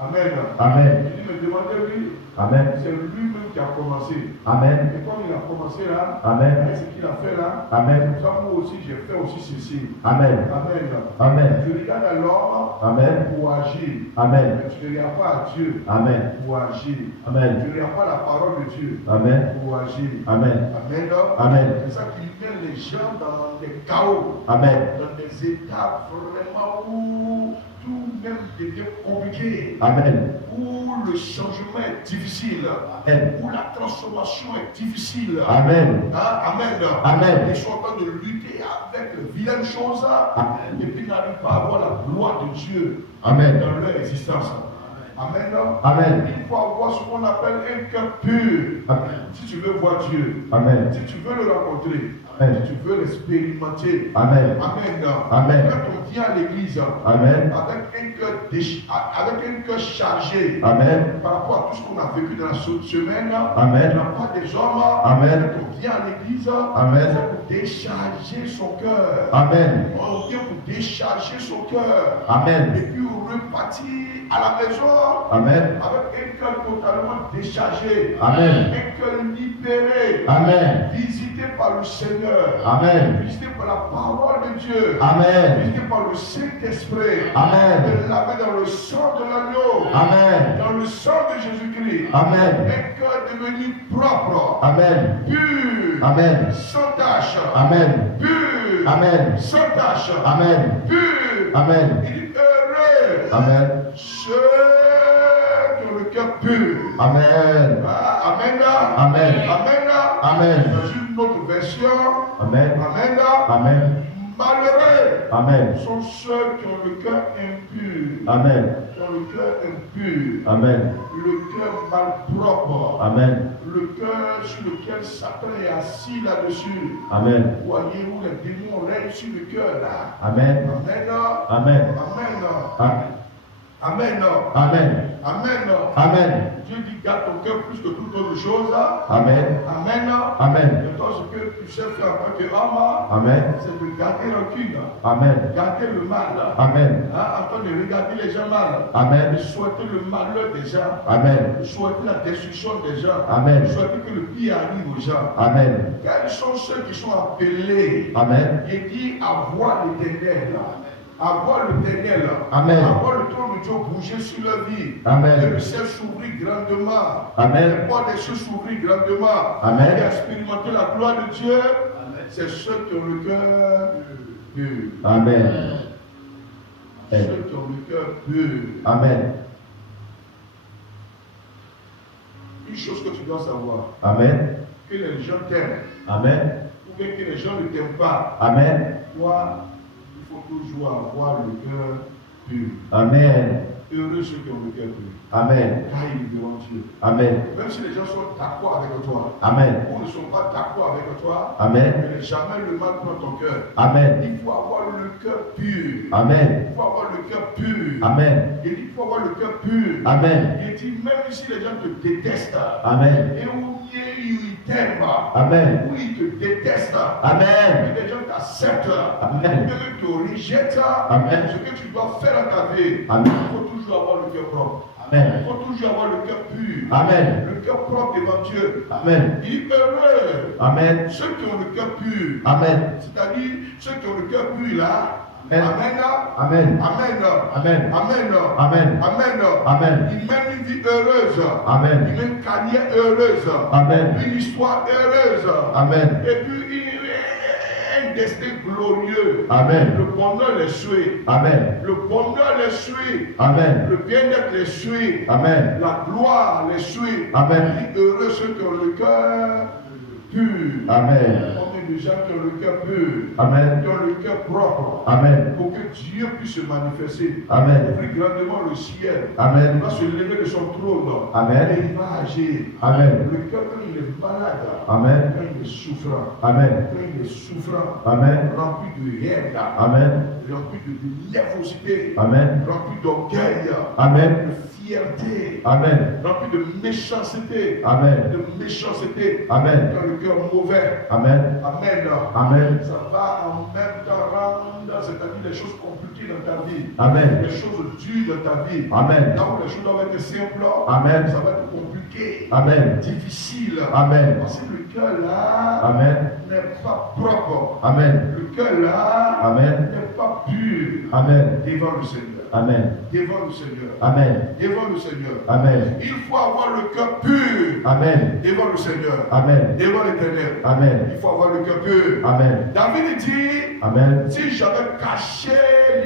Amen. Amen. Il dit me demandez lui, Amen. c'est lui-même qui a commencé. Amen. Et comme il a commencé là, Amen. avec ce qu'il a fait là, Amen. ça moi aussi j'ai fait aussi ceci. Amen. Amen. Amen. Tu regardes à l'homme Amen. pour agir. Amen. Mais tu ne regardes pas à Dieu Amen. pour agir. Amen. Tu ne regardes pas la parole de Dieu Amen. pour agir. Amen. Amen. Amen. C'est ça qui met les gens dans des chaos, Amen. dans des états vraiment où tout même devient compliqué, Amen. où le changement est difficile, Amen. où la transformation est difficile. Amen. Hein? Amen. Amen. Ils sont en train de lutter avec de vilaines choses Amen. et puis n'arrivent pas à avoir la gloire de Dieu Amen. dans leur existence. Amen. Amen. Il faut avoir ce qu'on appelle un cœur pur. Amen. Si tu veux voir Dieu, Amen. si tu veux le rencontrer, Amen. si tu veux l'expérimenter. Amen. Amen. Amen. Quand on vient à l'église Amen. avec un cœur chargé Amen. par rapport à tout ce qu'on a vécu dans la semaine, Amen. de la part des hommes, Amen. quand on vient à l'église, Amen. c'est pour décharger son cœur. Amen. On vient pour décharger son cœur. Amen. Et puis repartir à la maison Amen. avec un cœur totalement déchargé. Amen. Un cœur libéré. Amen. Visité par le Seigneur. Amen. Visité par la parole de Dieu. Amen. Visité par le Saint-Esprit. Amen. Et lavé dans le sang de l'agneau. Amen. Dans le sang de Jésus-Christ. Amen. Un cœur devenu propre. Amen. Pur. Amen. Sans tache. Amen. Pur. Amen. Sans tache. Amen. Pur. Amen. Il dit heureux. Amen. Ceux qui ont le cœur pur. Amen. Ah, amen. Amen. Amen. Amen. Dans une autre version. Amen. Amen. Amen. Malheureux Amen. sont ceux qui ont le cœur impur. Amen. Qui ont le cœur impur. Amen. Le cœur malpropre. Amen. Le cœur sur lequel Satan est assis là-dessus. Amen. Voyez où les démons règnent sur le cœur là. Amen. Amen. Amen. Amen. Amen. Amen. Amen. Amen. Amen. Dieu dit garde ton cœur plus que toute autre chose. Amen. Amen. Amen. Et toi, ce que tu sais faire en tant qu'homme, Amen. c'est de garder rancune, Amen. garder le mal. Amen. En train de regarder les gens mal. Amen. De souhaiter le malheur des gens. Amen. De souhaiter la destruction des gens. Amen. De souhaiter que le pire arrive aux gens. Amen. Quels sont ceux qui sont appelés Amen. et qui avoir l'éternel? Avoir l'éternel. Amen. Avoir le trône de Dieu bouger sur leur vie. Amen. Et le ciel s'ouvrir grandement. Amen. Les portes des cieux s'ouvrir grandement. Amen. Et expérimenter la gloire de Dieu. C'est ceux qui ont le cœur pur. Amen. Ceux qui ont le cœur pur. Amen. Une chose que tu dois savoir, Amen. que les gens t'aiment, Amen. ou bien que les gens ne t'aiment pas, Amen. toi, il faut toujours avoir le cœur pur. Amen. Heureux ceux qui ont le cœur pur. Amen. Car ils verront Dieu. Amen. Même si les gens sont d'accord avec toi, Amen. ou ne sont pas d'accord avec toi, Amen. mais jamais le mal prend ton cœur. Amen. Il faut avoir le cœur pur. Amen. Il faut avoir le cœur pur. Amen. Il dit qu'il faut avoir le cœur pur. Amen. Il dit même si les gens te détestent, Amen. et où ils t'aiment, Amen. où ils te détestent, Amen. et les gens t'acceptent, Amen. même te rejettent, Amen. ce que tu dois faire dans ta vie, Amen. il faut toujours avoir le cœur propre. Amen. Il faut toujours avoir le cœur pur. Amen. Le cœur propre devant Dieu. Amen. Il est heureux. Amen. Ceux qui ont le cœur pur. Amen. C'est-à-dire, ceux qui ont le cœur pur là. Amen. Amen. Amen. Amen. Amen. Amen. Amen. Amen. Amen. Il mène une vie heureuse. Amen. Il mène une carrière heureuse. Amen. Une histoire heureuse. Amen. Et puis, un destin glorieux. Amen. Le bonheur les suit. Amen. Le bonheur les suit. Amen. Le bien-être les suit. Amen. La gloire les suit. Amen. Il dit heureux ceux qui ont le cœur pur. Amen. Combien de gens qui ont le cœur pur, Amen. qui ont le cœur propre, Amen. pour que Dieu puisse se manifester. Amen. Ouvrir grandement le ciel. Amen. Il va se lever de son trône. Amen. Et il va agir. Amen. Le cœur, quand il est malade, Amen. quand il est souffrant, Amen. quand il est souffrant, Amen. rempli de haine, Amen. rempli de nervosité, Amen. rempli d'orgueil, Amen. de fierté, Amen. rempli de méchanceté, Amen. de méchanceté, Amen. qui a le cœur mauvais. Amen. Amen. Amen. Ça va en même temps rendre, c'est-à-dire les choses compliquées dans ta vie, Amen. les choses dures dans ta vie. Amen. Là où les choses doivent être simples, Amen. ça va être compliqué, Amen. difficile. Amen. Parce que le cœur là Amen. n'est pas propre. Amen. Le cœur là Amen. n'est pas pur Amen. devant le Seigneur. Amen. Devant le Seigneur. Amen. Devant le Seigneur. Amen. Il faut avoir le cœur pur Amen. devant le Seigneur. Amen. Devant l'Éternel. Amen. Il faut avoir le cœur pur. Amen. David dit, Amen. si j'avais caché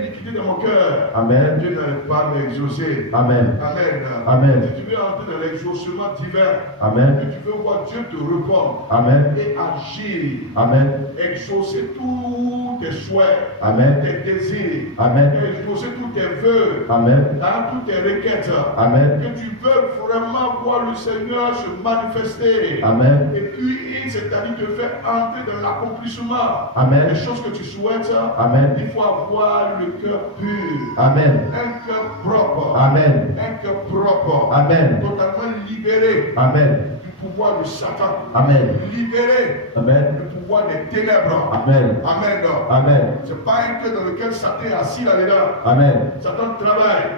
l'iniquité de mon cœur, Amen. Dieu n'allait pas m'exaucer. Amen. Amen. Amen. Si tu veux entrer dans l'exaucement divin, Amen. que tu veux voir Dieu te répondre Amen. et agir, Amen. exaucer tous tes souhaits, Amen. tes désirs, Amen. exaucer tous tes vœux, Amen. dans toutes tes requêtes, Amen. que tu veux vraiment voir le Seigneur se manifester. Amen. Et puis, c'est-à-dire te faire entrer dans l'accomplissement Amen. des choses que tu souhaites. Amen. Il faut avoir le cœur pur, Amen. un cœur propre, Amen. un cœur propre, Amen. totalement libéré Amen. du pouvoir de Satan, Amen. libéré Amen. du pouvoir des ténèbres. Amen. Amen. Amen. C'est pas un cœur dans lequel Satan est assis là-dedans. Amen. Satan travaille.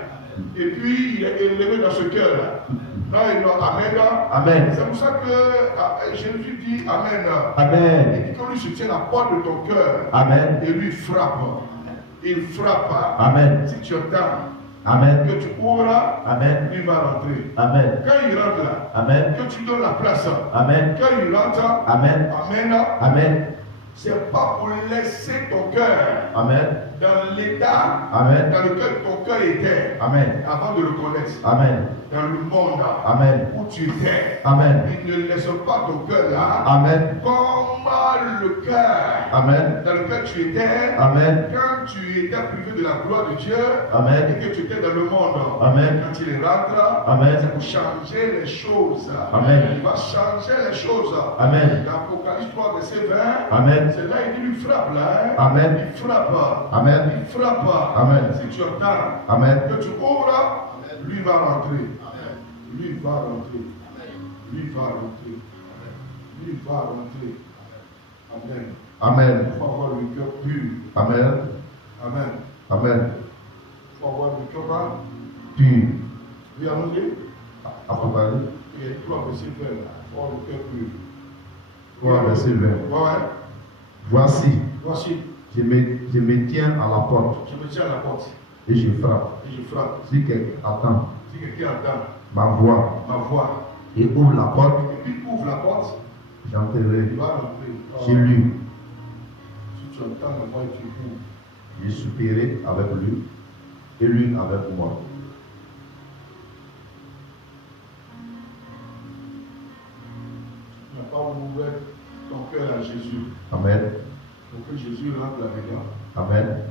Et puis, il est élevé dans ce cœur-là. Non, amen. Amen. C'est pour ça que Jésus dit Amen. Amen. Il dit que lui se tient à la porte de ton cœur. Amen. Et lui frappe. Il frappe. Amen. Si tu entends Amen. que tu ouvres, Amen. lui va rentrer. Amen. Quand il rentre là, Amen. que tu donnes la place. Amen. Quand il rentre, Amen. Amen. Amen. C'est pas pour laisser ton cœur Amen. dans l'état Amen. dans lequel ton cœur était Amen. avant de le connaître. Amen. Dans le monde Amen. où tu étais. Amen. Il ne laisse pas ton cœur là Amen. comme le cœur Amen. dans lequel tu étais Amen. quand tu étais privé de la gloire de Dieu Amen. et que tu étais dans le monde. Amen. Quand il rentre, Amen. c'est pour changer les choses. Amen. Il va changer les choses. Amen. Dans Apocalypse 3, verset 20, Amen. c'est là il dit lui frappe là. Hein? Amen. Il frappe. Amen. Il frappe. Amen. Si tu entends Amen. que tu ouvres, lui va rentrer. Lui va rentrer. Lui va rentrer. Lui va rentrer. Amen. Amen. Il faut avoir le cœur pur. Amen. Amen. Amen. Il faut avoir le cœur Puis, Oui, allons-y. Apocalypse Il y a 3 versets 20. Il faut avoir le cœur pur. 3, verset 20. Ouais. Voici, Voici, je me tiens à la porte je me tiens à la porte et je frappe. et je frappe. Si quelqu'un attend Si quelqu'un entend ma voix ma voix et ouvre la porte, et puis ouvre la porte, j'entrerai il va rentrer. chez lui. Si tu entends la voix et tu ouvres, Je soupirai avec lui et lui avec moi. tu n'as pas ouvert ton cœur à Jésus Amen. pour que Jésus rentre là-dedans. Amen.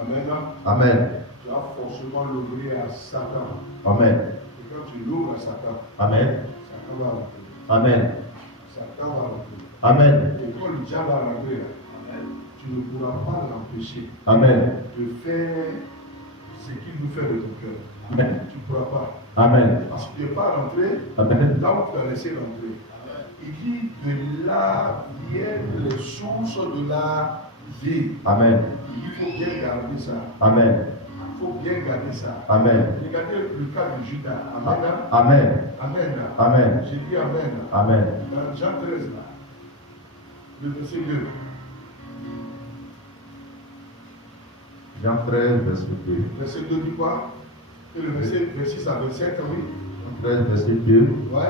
Amen. Amen. Tu as vas forcément l'ouvrir à Satan. Amen. Et quand tu l'ouvres à Satan, Amen. Satan va rentrer. Amen. Satan va rentrer. Amen. Et quand le diable va rentrer, là, tu ne pourras pas l'empêcher Amen. de faire ce qu'il veut faire de ton cœur. Amen. Tu ne pourras pas. Amen. Parce que tu n'es pas rentré Amen. là où tu as laissé rentrer. Il dit de là viennent les sources de la vie. Amen. Il faut bien garder ça. Amen. Il faut bien garder ça. Amen. Regardez le cas de Judas. Amen. Amen. Amen. Amen. J'ai dit Amen. Amen. Dans Jean 13, là, le verset 2. Jean 13, verset 2. Verset 2 dit quoi? Et le verset 6 à 27, oui. Jean 13, verset 2. Ouais.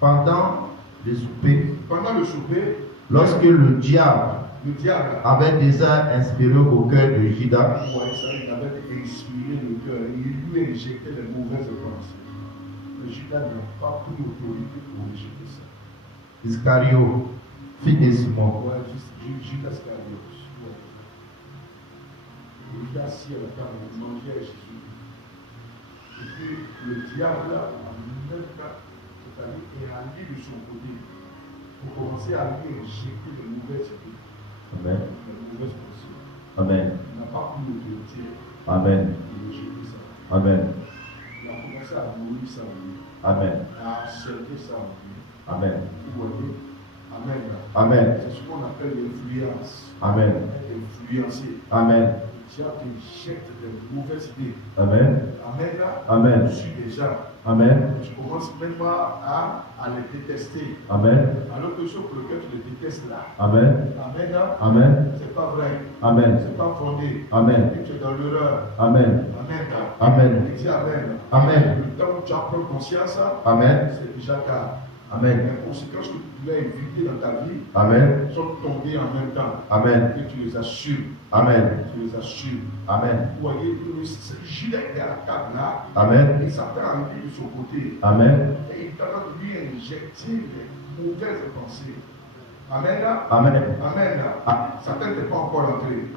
Pendant le souper, Pendant le souper, lorsque le diable le diable avait déjà inspiré au cœur de Judas voyez ça, il avait inspiré le cœur, il lui injectait les mauvaises pensées. Le Judas n'a pas pris l'autorité pour rejeter ça. Iscario, fils de Simon. Ouais, Judas Iscariot. Ouais. Il a assis à la table, il mangeait à Jésus. Et puis le diable, en même temps, c'est-à-dire, est allé de son côté pour commencer à lui injecter les mauvaises idées, Amen. les mauvaises pensées. Amen. Il n'a pas pris l'autorité Amen. pour rejeter ça. Amen. Il a commencé à nourrir ça en lui, Amen. à accepter ça en lui. Amen. Vous voyez? Amen. Amen. C'est ce qu'on appelle l'influence. Amen. Être influencé. Amen. Le diable t'injecte des mauvaises idées. Amen. Amen. Amen. Sur des gens. Amen. Tu commences même à les détester. Amen. Alors que ceux pour lesquels tu les détestes là. Amen. Amen. Amen. C'est pas vrai. Amen. C'est pas fondé. Amen. Et tu es dans l'erreur. Amen. Amen. Amen. Et dis Amen. Amen. Le temps où tu apprends conscience, Amen. c'est déjà tard. Amen. Les conséquences que tu pouvais éviter dans ta vie Amen. sont tombées en même temps. Amen. Et tu les assumes. Amen. Tu les assumes. Amen. Vous voyez, Judas est à la table là. Amen. Et Satan a mis de son côté. Amen. Et il est en train de lui injecter les mauvaises pensées. Amen. Amen. Amen. Ah. Satan n'était pas encore entré.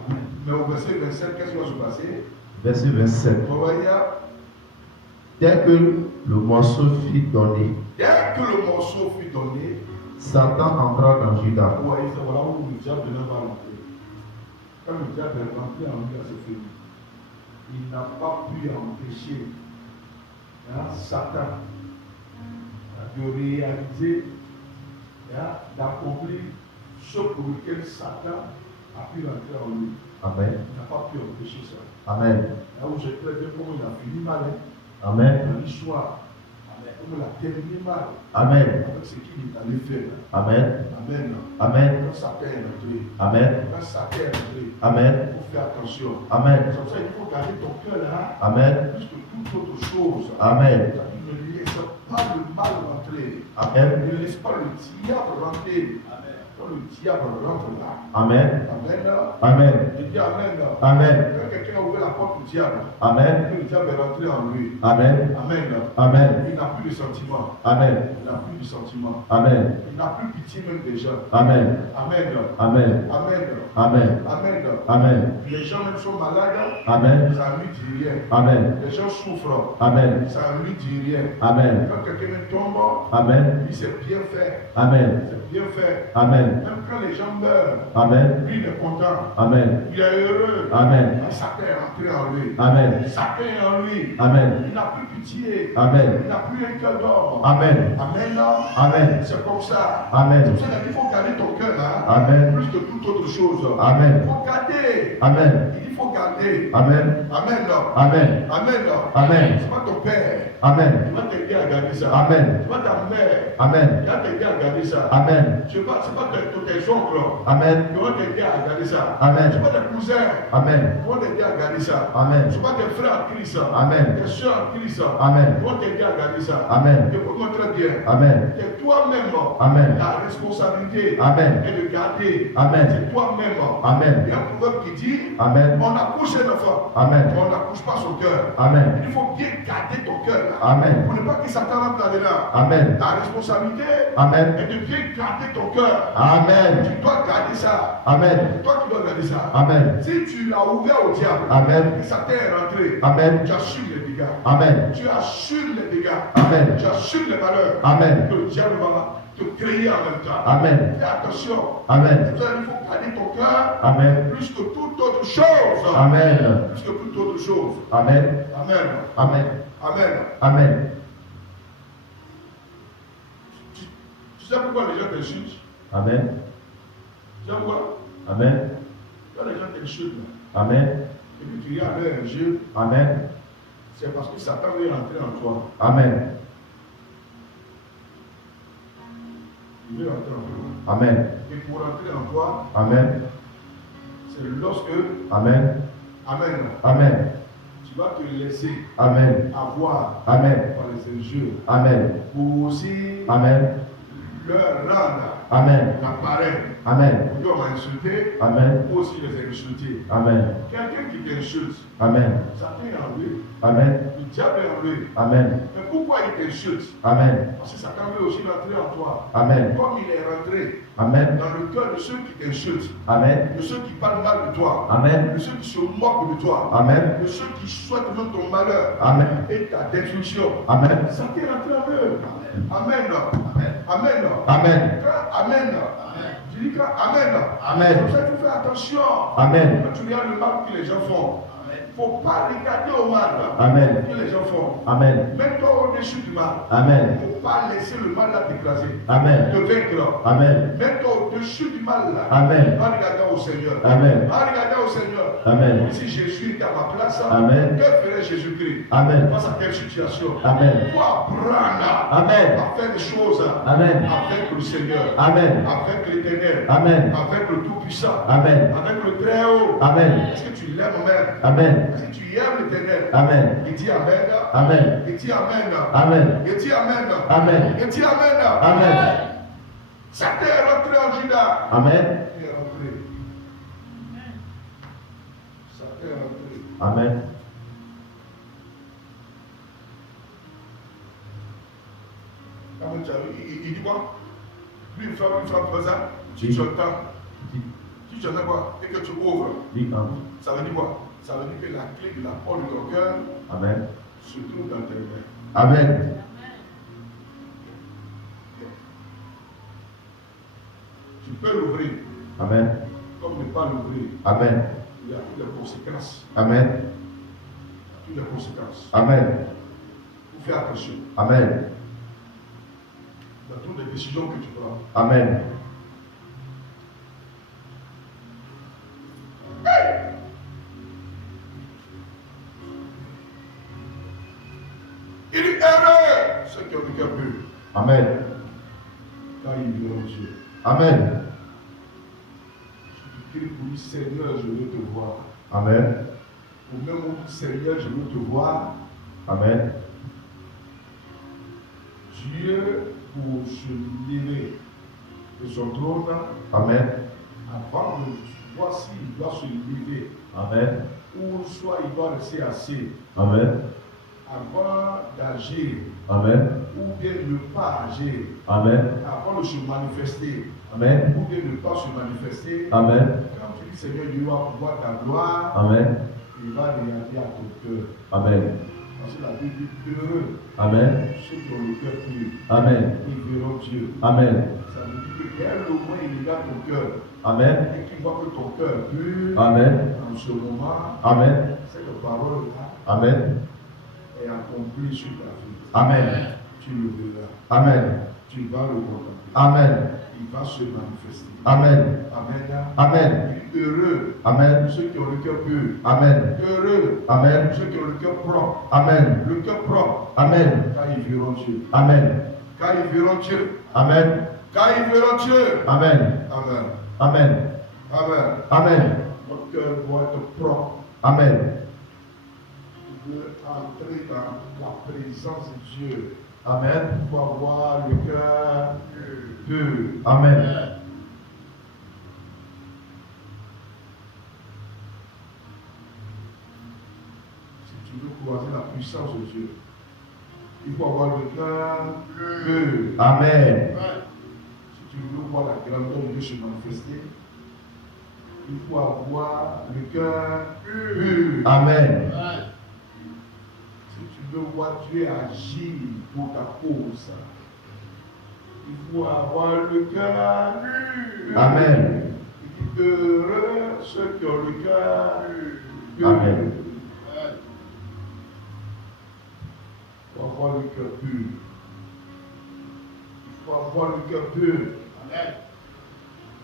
Mais au verset 27, qu'est-ce qui va se passer? Verset 27. Vous voyez, Dès que le morceau fut donné, dès que le morceau fut donné, Satan entra dans Judas. vous voyez, c'est voilà où le diable va rentrer. Quand le diable est rentré en lui, c'est fini. Il n'a pas pu empêcher Satan de réaliser, d'accomplir ce pour lequel Satan a pu rentrer en lui. Amen. Il n'a pas pu empêcher ça. Amen. Là où j'ai très bien comment il a fini mal, Amen. dans l'histoire. Comment il a terminé mal. Amen. Avec ce qu'il est allé faire. Amen. Amen. Amen. Quand Satan est rentré, Amen. quand Satan est rentré, Amen. il faut faire attention. Amen. C'est pour ça qu'il faut garder ton cœur là, Amen. plus que toute autre chose. Amen. Ne laisse pas le mal rentrer. Amen. Ne laisse pas le diable rentrer. Quand le diable rentre là. Amen. Amen. Amen. Je dis Amen. Amen. Quand quelqu'un a ouvert la porte du diable, Amen. le diable est rentré en lui. Amen. Amen. Amen. Il n'a plus de sentiments. Amen. Il n'a plus de sentiments. Amen. Il n'a plus pitié même des gens. Amen. Amen. Amen. Amen. Amen. Amen. Amen. Les gens même sont malades, Amen. ça ne lui dit rien. Amen. Les gens souffrent, Amen. ça ne lui dit rien. Amen. Quand quelqu'un même tombe, Amen. lui c'est bien fait. Amen. C'est bien fait. Amen. Même quand les gens meurent, Amen. lui il est content. Amen. Il est heureux. Amen. Satan est rentré en lui. Amen. Satan est en lui. Amen. Il n'a plus pitié. Amen. Il n'a plus un cœur d'or. Amen. Amen. Amen. C'est comme ça. C'est Amen. pour ça qu'il faut garder ton cœur là. Amen. Plus que toute autre chose. Amen. Il faut garder. Amen. Il faut garder. Amen. Amen. Amen. Amen. Amen. C'est pas ton père. Amen. Il va t'aider à garder ça. Amen. C'est pas ta mère. Amen. Il va t'aider à garder ça. Amen. C'est pas tes oncles. Amen. Ils vont t'aider à garder ça. Amen. C'est pas tes cousins. Amen. Ils vont t'aider à garder ça. Amen. C'est pas tes frères en Christ. Amen. Tes soeurs en Christ. Amen. Ils vont t'aider à garder ça. Amen. Écoute-moi très bien. Amen. C'est toi-même. Amen. La responsabilité Amen. est de garder. Amen. C'est toi-même. Amen. Il y a un proverbe qui dit Amen. on accouche un enfant. Amen. Mais on n'accouche pas son cœur. Amen. Il faut bien garder ton cœur. Amen. Pour ne pas que Satan rentre là-dedans. Amen. Ta responsabilité Amen. est de bien garder ton cœur. Amen. Tu dois garder ça. Amen. C'est toi qui dois garder ça. Amen. Si tu l'as ouvert au diable, Amen. et Satan est rentré, Amen. tu assumes les dégâts. Amen. Tu assumes les dégâts. Amen. Tu assumes les malheurs Amen. que le diable va te créer en même temps. Amen. Fais attention. Amen. Il faut garder ton cœur Amen. plus que toute autre chose. Amen. Plus que toute autre chose. Amen. Amen. Amen. Amen. Amen. Tu sais pourquoi les gens t'insultent? Amen. Tu sais pourquoi? Amen. Quand les gens t'insultent, Amen. et puis tu regardes leur jeu, Amen. c'est parce que Satan veut rentrer en toi. Amen. Il veut rentrer en toi. Amen. Et pour rentrer en toi, Amen. c'est lorsque, Amen. Amen, Amen. tu vas te laisser Amen. avoir Amen. par les injures Amen. pour aussi Amen. leur rendre Amen. l'appareil. Amen. Ils doivent insulter, Amen. ou aussi les insulter. Amen. Quelqu'un qui t'insulte, Amen. Satan est en lui, Amen. le diable est en lui. Amen. Mais pourquoi il t'insulte? Amen. Parce que Satan veut aussi rentrer en toi. Amen. Comme il est rentré Amen. dans le cœur de ceux qui t'insultent, Amen. de ceux qui parlent mal de toi, Amen. de ceux qui se moquent de toi, Amen. de ceux qui souhaitent même ton malheur Amen. et ta destruction. Amen. Satan est rentré en eux. Amen. Amen. Amen. Amen. Je dis que Amen. Amen. Pour ça, il faut faire attention. Amen. Quand tu regardes le mal que les gens font, il ne faut pas regarder au mal Amen. que les gens font. Amen. Mets-toi au-dessus du mal. Amen. Il ne faut pas laisser le mal là t'écraser, Amen. te vaincre. Amen. Mets-toi au-dessus du mal là. Amen. En regardant au Seigneur. Amen. En regardant au Seigneur. Amen. Si Jésus était à ma place, Amen. que ferait Jésus-Christ Amen. face à quelle situation? Amen. Il faut apprendre Amen. à faire des choses Amen. avec le Seigneur, Amen. avec l'Éternel, Amen. avec le Tout-Puissant, Amen. avec le Très-Haut. Amen. Est-ce que tu l'aimes, même? Amen. Est-ce que tu aimes l'Éternel? Amen. Il dit Amen. Amen. Il dit Amen. Amen. Il dit Amen. Amen. Il dit Amen. Amen. Satan est rentré en Judas. Amen. Il est rentré. Satan est rentré. Amen. Amen. Il dit quoi? Lui, il frappe ça. Si Oui. tu entends, si tu entends quoi? Et que tu ouvres, Dis un. ça veut dire quoi? Ça veut dire que la clé de la porte de ton cœur Amen. se trouve dans tes mains. Amen. Tu peux l'ouvrir, Amen. comme ne pas l'ouvrir. Amen. Il y a toutes les conséquences. Amen. Toutes les conséquences. Amen. Il faut faire attention Amen. dans toutes les décisions que tu prends. Amen. Il est heureux ceux qui ont le cœur pur, Amen. car ils verront Dieu. Amen. Je te prie pour lui, Seigneur, je veux te voir. Amen. Ou même au Seigneur, je veux te voir. Amen. Dieu, pour se lever de son trône, Amen. avant de voir s'il doit se lever, Amen. ou soit il doit rester assis, Amen. avant d'agir, Amen. ou bien ne pas agir, Amen. avant de se manifester, Amen. ou bien ne pas se manifester, Amen. quand tu dis Seigneur, Dieu va voir ta gloire, Amen. il va regarder à ton cœur. Amen. Parce que la Bible dit heureux Amen. ceux qui ont le cœur pur, Amen. ils verront Dieu. Amen. Ça veut dire que dès le moins il regarde ton cœur, Amen. et qu'il voit que ton cœur est pur, Amen. en ce moment, Amen. cette parole-là Amen. est accomplie sur ta vie. Amen. Tu le verras. Amen. Tu vas le contempler. Amen. Il va se manifester. Amen. Amen. Amen. Il est heureux Amen. ceux qui ont le cœur pur. Amen. Heureux Amen. ceux qui ont le cœur propre. Amen. Le cœur propre, Amen. car ils verront Dieu. Amen. Car ils verront Dieu. Amen. Car ils verront Dieu. Amen. Amen. Amen. Amen. Amen. Votre cœur doit être propre. Amen. Tu veux entrer dans la présence de Dieu. Amen. Il faut avoir le cœur pur. Amen. Si tu veux croiser la puissance de Dieu, il faut avoir le cœur pur. Amen. Si tu veux voir la grandeur de Dieu se manifester, il faut avoir le cœur pur. Amen. Si tu veux voir Dieu agir pour ta cause, il faut avoir le cœur pur. Amen. Il dit heureux ceux qui ont le cœur pur. Amen. Il faut avoir le cœur pur. Il faut avoir le cœur pur. Amen.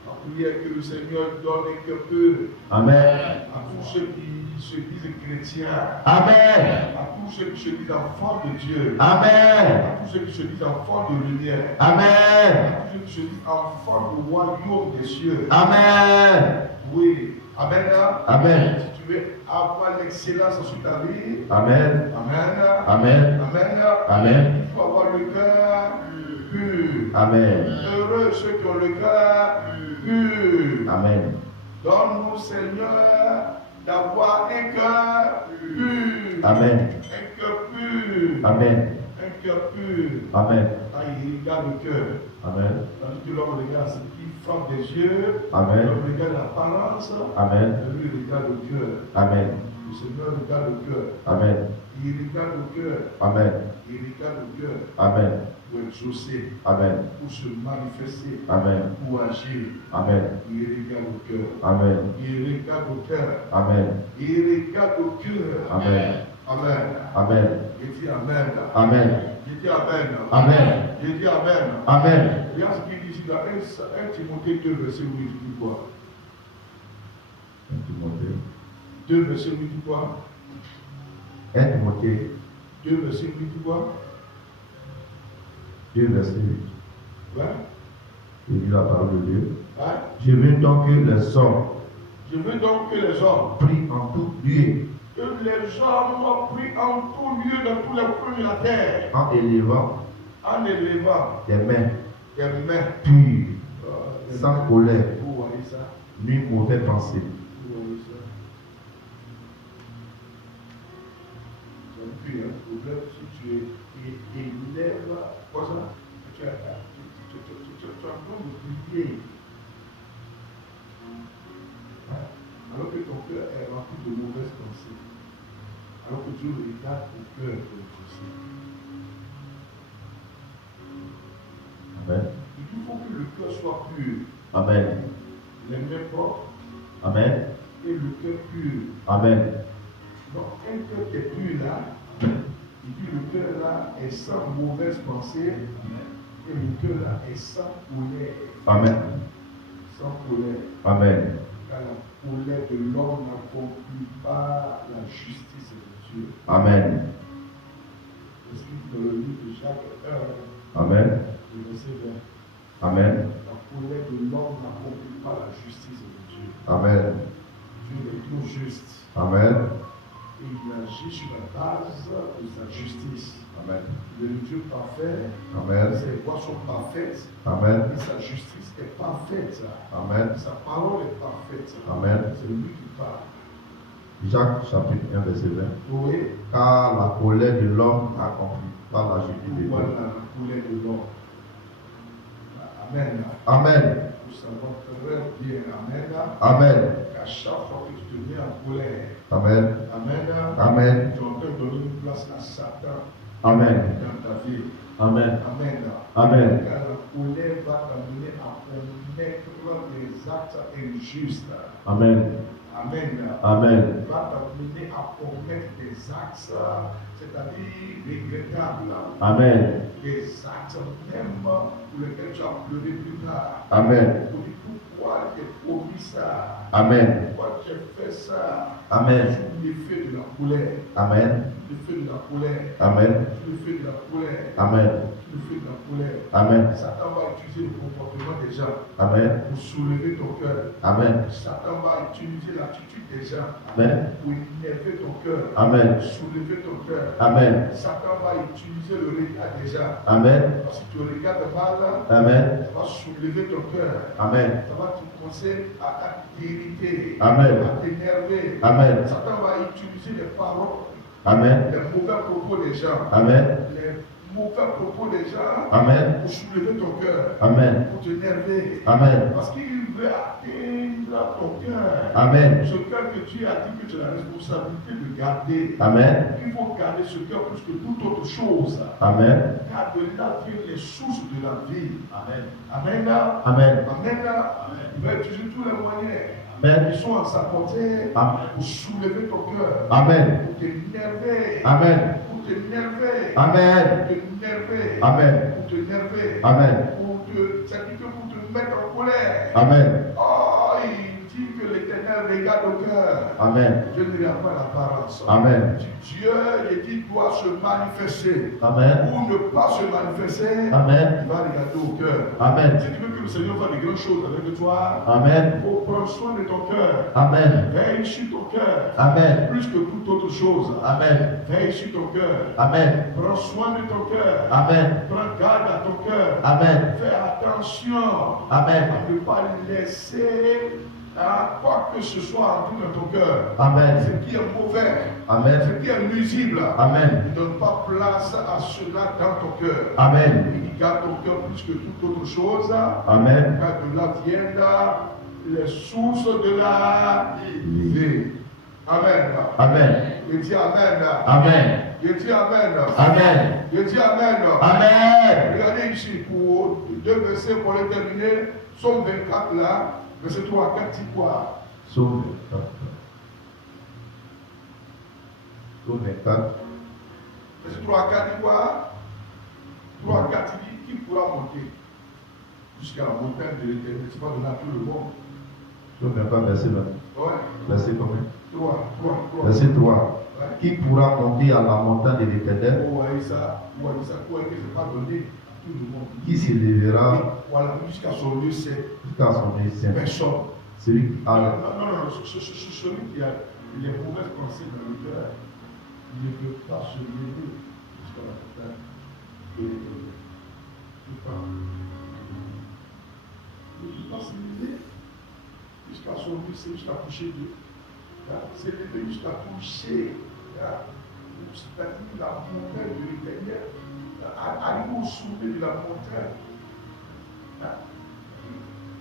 La prière que le Seigneur donne un cœur pur. Amen. À tous ceux qui se disent chrétiens. Amen. À tous ceux qui se disent enfants de Dieu. Amen. À tous ceux qui se disent enfants de lumière. Amen. À tous ceux qui se disent enfants du royaume des cieux. Amen. Oui. Amen. Amen. Si tu veux avoir l'excellence sur ta vie. Amen. Amen. Amen. Amen. Amen. Il faut avoir le cœur pur. Amen. Heureux ceux qui ont le cœur pur. Amen. Donne-nous, Seigneur, d'avoir un cœur pur. Amen. Un cœur pur. Amen. Un cœur pur. Amen. Quand il regarde le cœur, Amen. tandis que l'homme regarde ce qui frappe des yeux, Amen. l'homme regarde l'apparence, Amen. et lui regarde le cœur. Amen. Le Seigneur regarde le cœur. Amen. Il regarde le cœur. Amen. Il regarde le cœur Amen. pour exaucer, Amen. pour se manifester, Amen. pour agir. Amen. Il regarde le cœur. Amen. Il regarde le cœur. Amen. Il regarde le cœur. Amen. Amen. Amen. Je dis Amen. Amen. Je dis Amen. Amen. Je dis Amen. Amen. Regarde ce qu'il dit ici dans 1 Timothée 2, verset 8, il dit quoi? Timothée. 2, verset 8, il dit quoi? 1 Timothée 2, verset 8, il dit quoi? 2, verset 8. Ouais. Il dit la parole de Dieu. Ouais. Je veux donc que les hommes Je veux donc que les hommes, prient en tout lieu, que les hommes prient en tout lieu dans tous les coins de la terre, en élevant en élevant des mains des mains pures, des sans mains. colère, Vous voyez ça? ni mauvaise pensée. Vous voyez ça? C'est un peu un problème si tu élèves, quoi ça? Tu es en train de prier. Alors que ton cœur est rempli de mauvaises pensées. Alors que Dieu regarde ton cœur pour le souci. Amen. Il faut que le cœur soit pur. Amen. Les mains propres Amen. et le cœur pur. Amen. Donc un cœur qui est pur là, il dit le cœur là est sans mauvaise pensée et le cœur là est sans colère. Amen. Sans colère. Amen. Car la colère de l'homme n'accomplit pas la justice de Dieu. Amen. C'est ce qu'il dit dans le livre de Jacques 1, Amen. le verset 20. Amen. La colère de l'homme n'accomplit pas la justice de Dieu. Amen. Dieu est trop juste. Amen. Et il agit sur la base de sa justice. Amen. Il est le Dieu parfait. Amen. Ses voies sont parfaites. Amen. Et sa justice est parfaite. Amen. Sa parole est parfaite. Amen. C'est lui qui parle. Jacques chapitre 1 verset 20. Oui. Car la colère de l'homme n'accomplit pas la justice de Voilà Dieu. la colère de l'homme. Amen. Amen. Nous savons très bien. Amen. Amen. Qu'à chaque fois que tu te mets en colère. Amen. Amen. Amen. Tu es en train de donner une place à Satan Amen. dans ta vie. Amen. Amen. Amen. Car la colère va t'amener à commettre des actes injustes. Amen. Amen. Amen. Va t'amener à commettre des actes, c'est-à-dire regrettables. Amen. Des actes même pour lesquels tu as pleuré plus tard. Amen. Tu dis pourquoi j'ai commis ça? Amen. Pourquoi j'ai fait ça? Amen. Sous l'effet de la colère. Amen. L'effet de la colère. Amen. Sous l'effet de la colère. Amen. Sous l'effet de la colère. Amen. Satan va utiliser le comportement des gens Amen. pour soulever ton cœur. Amen. Satan va utiliser l'attitude des gens Amen. pour énerver ton cœur. Amen. Soulever ton cœur. Amen. Satan va utiliser le regard des gens. Amen. Parce que tu regardes mal, Amen. ça va soulever ton cœur. Amen. Ça va te pousser à t'irriter, Amen. à t'énerver. Amen. Satan va utiliser les paroles, Amen. les mauvais propos des gens, Amen. les mauvais propos des gens Amen. pour soulever ton cœur, Amen. pour t'énerver. Amen. Parce qu'il veut atteindre ton cœur. Amen. Ce cœur que Dieu a dit que tu as la responsabilité de garder. Amen. Il faut garder ce cœur plus que toute autre chose. Amen. Car de là viennent les sources de la vie. Amen. Amen. Amen. Amen. Il va utiliser tous les moyens Amen. qui sont à sa portée Amen. pour soulever ton cœur. Amen. Pour t'énerver. Amen. Pour t'énerver. Amen. Pour t'énerver. Amen. Pour t'énerver. Amen. C'est-à-dire que pour te mettre en colère. Amen. Oh, il dit que l'Éternel regarde au cœur. Amen. Dieu ne regarde pas l'apparence. Amen. Dieu, il dit, doit se manifester. Amen. Ou ne pas se manifester. Amen. Il va regarder au cœur. Amen. Si tu veux que le Seigneur fasse de grandes choses avec toi, Amen. il faut prendre soin de ton cœur. Amen. Veille sur ton cœur. Amen. Plus que toute autre chose. Amen. Veille sur ton cœur. Amen. Prends soin de ton cœur. Amen. Prends garde à ton cœur. Amen. Fais attention Amen. à ne pas laisser quoi que ce soit entrer dans ton cœur. Amen. Ce qui est mauvais, Amen. ce qui est nuisible. Amen. Ne donne pas place à cela dans ton cœur. Amen. Il garde ton cœur plus que toute autre chose. Amen. Car de là viennent les sources de la vie. Amen. Amen. Je dis Amen. Amen. Je dis Amen. Amen. Je dis Amen. Amen. Regardez ici pour deux versets pour les terminer. Somme 24 là, verset 3 à 4, dit quoi? Psaume 24. Verset 3 à 4 dit quoi? 3 à 4 il dit, qui pourra monter jusqu'à la montagne de l'Éternel? C'est pas de là tout le monde. Psaume 24, verset 20. Ouais. Verset combien? 3. Verset 3. Ouais. Qui pourra monter à la montagne de l'Éternel? Quoi que c'est pas donné à tout le monde. Qui s'élèvera Voilà, jusqu'à son lieu, c'est jusqu'à son saint? personne. Celui qui a Non, celui qui a les mauvaises pensées dans le cœur, il ne peut pas se lever jusqu'à la montagne de l'Éternel. Il ne peut pas se lever jusqu'à son lieu, c'est jusqu'à toucher Dieu. C'est lever jusqu'à toucher. C'est-à-dire la montagne de l'Éternel. Arriver au sommet de la montagne.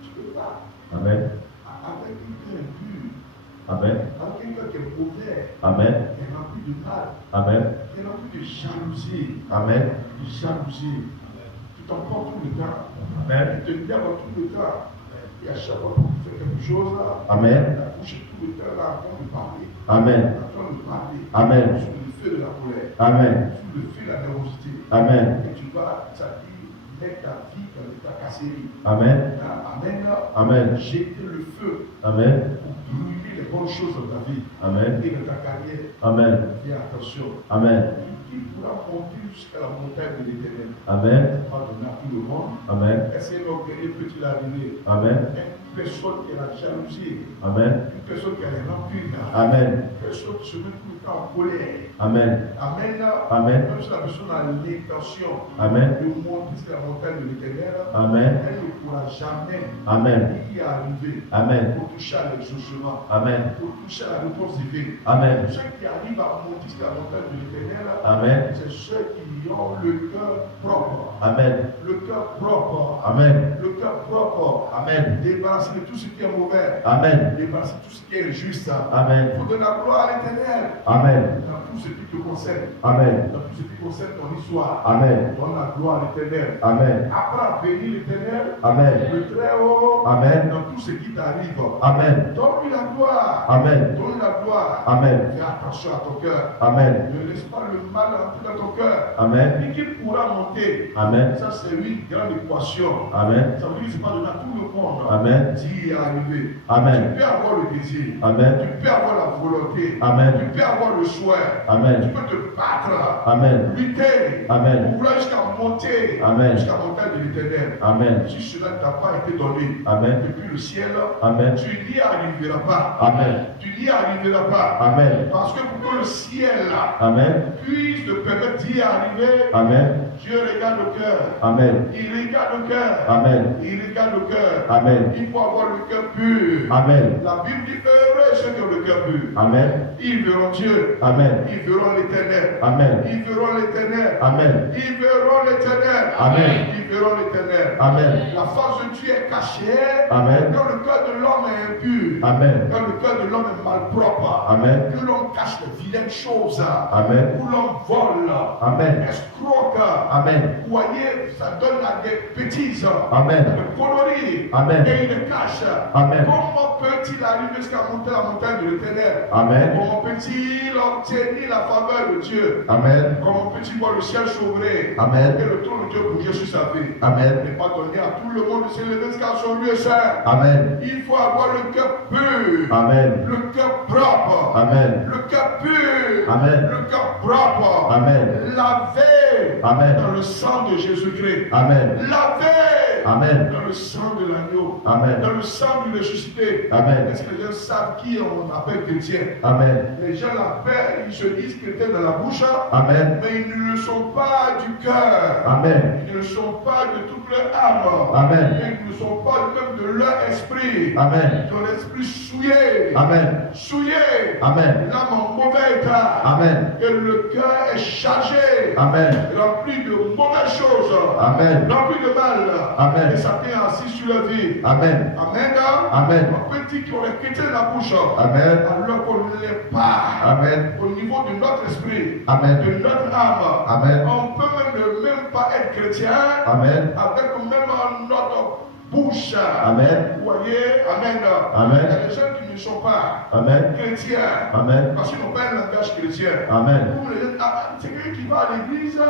Tu ne peux pas. Amen. Avec une cœur impur, Amen. avec un cœur qui est mauvais, Amen. qui est rempli de mal, Amen. qui est rempli de jalousie. Amen. De jalousie. Tu t'emportes tout le temps. Amen. Tu te lèves tout le temps. Et à chaque fois que tu fais quelque chose, Amen. la bouche est tout le temps là en train de parler. Amen. En train de parler. Amen. Sous le feu de la colère. Amen. Sous le feu de la nervosité. Amen. Et tu vas, ça dit, mettre ta vie dans l'état cassé. Amen. Amen. Amen. Jeter le feu Amen. pour brûler les bonnes choses dans ta vie. Amen. Et dans ta carrière. Amen. Fais attention. Amen. Qui pourra monter jusqu'à la montagne de l'Éternel? Amen. Pas donner à tout le monde. Amen. Est-ce qu'un orgueil peut-il arriver? Amen. Une personne qui a la jalousie. Amen. Une personne qui a la rancune. Amen. Une personne qui se met tout le temps en colère. Amen. Amen. Amen. Même si la personne a l'intention Amen. de monter jusqu'à la montagne de l'Éternel, Amen. elle ne pourra jamais Amen. y arriver. Amen. Pour toucher à l'exaucement. Amen. Pour toucher à la réponse divine. Amen. Ceux qui arrivent à monter jusqu'à la montagne de l'Éternel, Amen. c'est ceux qui ont le cœur propre. Amen. Le cœur propre. Amen. Le cœur propre. Amen. Débarrasser de tout ce qui est mauvais. Amen. Débarrasser de tout ce qui est injuste. Amen. Pour donner la gloire à l'Éternel. Amen. Dans tout ce qui te concerne. Amen. Dans tout ce qui concerne ton histoire. Amen. Donne la gloire à l'Éternel. Amen. Apprends à bénir l'Éternel. Amen. Le Très-Haut. Amen. Dans tout ce qui t'arrive. Amen. Donne-lui la gloire. Amen. Donne-lui la gloire. Amen. Fais attention à ton cœur. Amen. Ne laisse pas le mal entrer dans ton cœur. Amen. Et qui pourra monter. Amen. Ça, c'est une grande équation. Amen. Ça veut dire que ce n'est pas donné à tout le monde Amen. d'y arriver. Amen. Tu peux avoir le désir. Amen. Tu peux avoir la volonté. Amen. Tu peux avoir le souhait. Amen. Tu peux te battre. Amen. Lutter. Amen. Pour vouloir jusqu'à monter. Amen. Jusqu'à la montagne de l'Éternel. Amen. Si cela ne t'a pas été donné Amen. depuis le ciel, Amen. tu n'y arriveras pas. Amen. Tu n'y arriveras pas. Amen. Parce que pour que le ciel Amen. puisse te permettre d'y arriver, Amen. Dieu regarde le cœur. Amen. Il regarde le cœur. Amen. Il regarde le cœur. Amen. Il faut avoir le cœur pur. Amen. La Bible dit heureux ceux qui ont le cœur pur. Amen. Ils verront Dieu. Amen. Ils verront l'Éternel. Amen. Ils verront l'Éternel. Amen. Ils verront l'Éternel. Amen. Ils verront l'Éternel. Amen. La face de Dieu est cachée. Amen. Quand le cœur de l'homme est impur. Amen. Quand le cœur de l'homme est malpropre. Amen. Que l'homme cache les vilaines choses. Amen. Où l'homme vole. Amen. Escroque. Amen. Vous voyez, ça donne à des bêtises. Amen. De coloris. Amen. Et il les cache. Amen. Comment peut-il arriver jusqu'à monter la montagne de l'Éternel? Amen. Comment peut-il obtenir la faveur de Dieu? Amen. Comment peut-il voir le ciel s'ouvrir? Amen. Et le trône de Dieu bouger sur sa vie? Amen. Il n'est pas donné à tout le monde de s'élever jusqu'à son lieu saint. Amen. Il faut avoir le cœur pur. Amen. Le cœur propre. Amen. Le cœur pur. Amen. Le cœur propre. Amen. Lavé Amen. dans le sang de Jésus-Christ. Amen. Lavé Amen. dans le sang de l'agneau. Amen. Dans le sang du ressuscité. Amen. Est-ce que les gens savent qui on appelle chrétien? Amen. Les gens l'appellent, ils se disent chrétiens dans la bouche, Amen. mais ils ne le sont pas du cœur. Amen. Ils ne le sont pas de toute leur âme. Amen. Et ils ne sont pas même de leur esprit. Amen. Ils ont l'esprit souillé. Amen. Souillé. Amen. L'âme en mauvais état. Amen. Et le cœur est chargé. Amen. Rempli de mauvaises choses. Amen. Rempli de mal. Amen. Et Satan est assis sur la vie. Amen. Amen. Amen. On peut dire qu'on est chrétien dans la bouche. Amen. Alors qu'on ne l'est pas. Amen. Au niveau de notre esprit. Amen. De notre âme. Amen. On peut même pas être chrétien. Amen. Avec même notre bouche. Amen. Vous voyez? Amen. Amen. Il y a des gens qui ne sont pas Amen. chrétiens. Amen. Parce qu'ils n'ont pas un langage chrétien. Amen. C'est quelqu'un qui va à l'église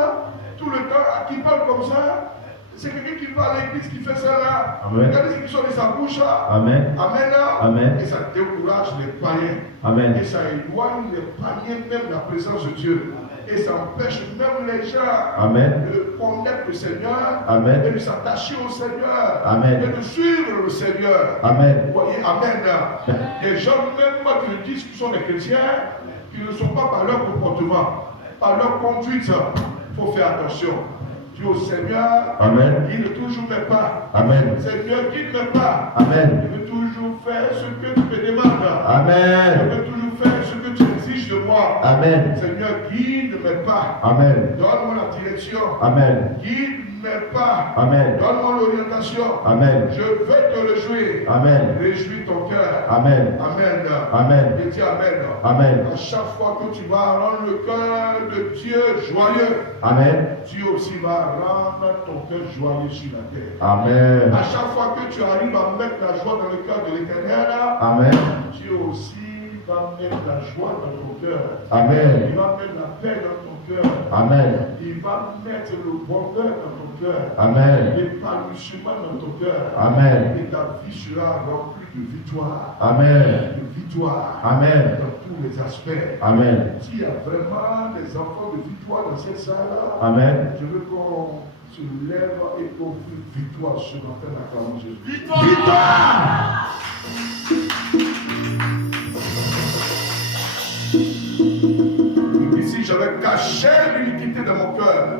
tout le temps, qui parle comme ça. C'est quelqu'un qui va à l'église qui fait ça là. Amen. Regardez ce qui sort de sa bouche. Amen. Amen. Amen. Et ça décourage les païens. Amen. Et ça éloigne les païens même de la présence de Dieu. Et ça empêche même les gens Amen. de connaître le Seigneur. Amen. Et de s'attacher au Seigneur. Amen. Et de suivre le Seigneur. Amen. Vous voyez, Amen. Les gens même qui disent qu'ils sont des chrétiens, qui ne sont pas par leur comportement, par leur conduite. Il faut faire attention. Dis au Seigneur, Amen. guide toujours mes pas. Amen. Seigneur, guide mes pas. Amen. Je veux toujours faire ce que tu me demandes. Je Amen. veux toujours faire ce que tu exiges de moi. Amen. Seigneur, guide mes pas. Amen. Donne-moi la direction. Amen. Guide mes pas. Amen. Donne-moi l'orientation. Amen. Je veux te réjouir. Amen. Réjouis ton cœur. Amen. Amen. Amen. Et dis Amen. Amen. À chaque fois que tu vas rendre le cœur de Dieu joyeux, Amen. Dieu aussi va rendre ton cœur joyeux sur la terre. Amen. À chaque fois que tu arrives à mettre la joie dans le cœur de l'Éternel, Amen. Dieu aussi va mettre la joie dans ton cœur. Amen. Il va mettre la paix dans ton cœur. Amen. Il va mettre le bonheur dans ton cœur. Amen. L'épanouissement dans ton cœur. Amen. Et ta vie sera remplie de victoire. Amen. De victoire. Amen. Dans tous les aspects. Amen. S'il y a vraiment des enfants de victoire dans cette salle, Amen. je veux qu'on se lève et qu'on prie victoire ce matin à l'acclamation de Jésus. Victoire! Ici, j'avais caché l'iniquité de mon cœur.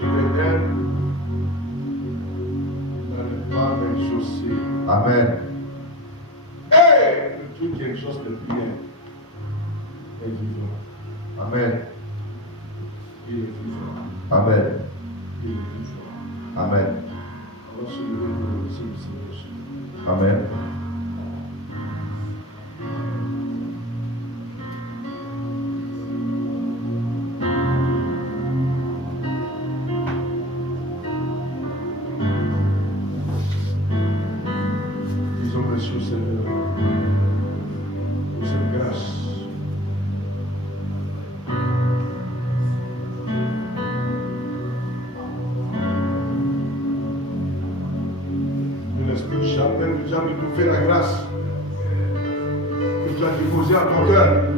L'Éternel n'allait pas m'exaucer. Amen. Et le Dieu qui exauce les prières est vivant. Amen. Il est vivant. Amen. Il est vivant. Amen. On va se lever pour le Seigneur Jésus. Amen. Disons merci au Seigneur pour cette grâce. De l'esprit, j'appelle déjà de tout faire la grâce que tu as déposée en ton cœur.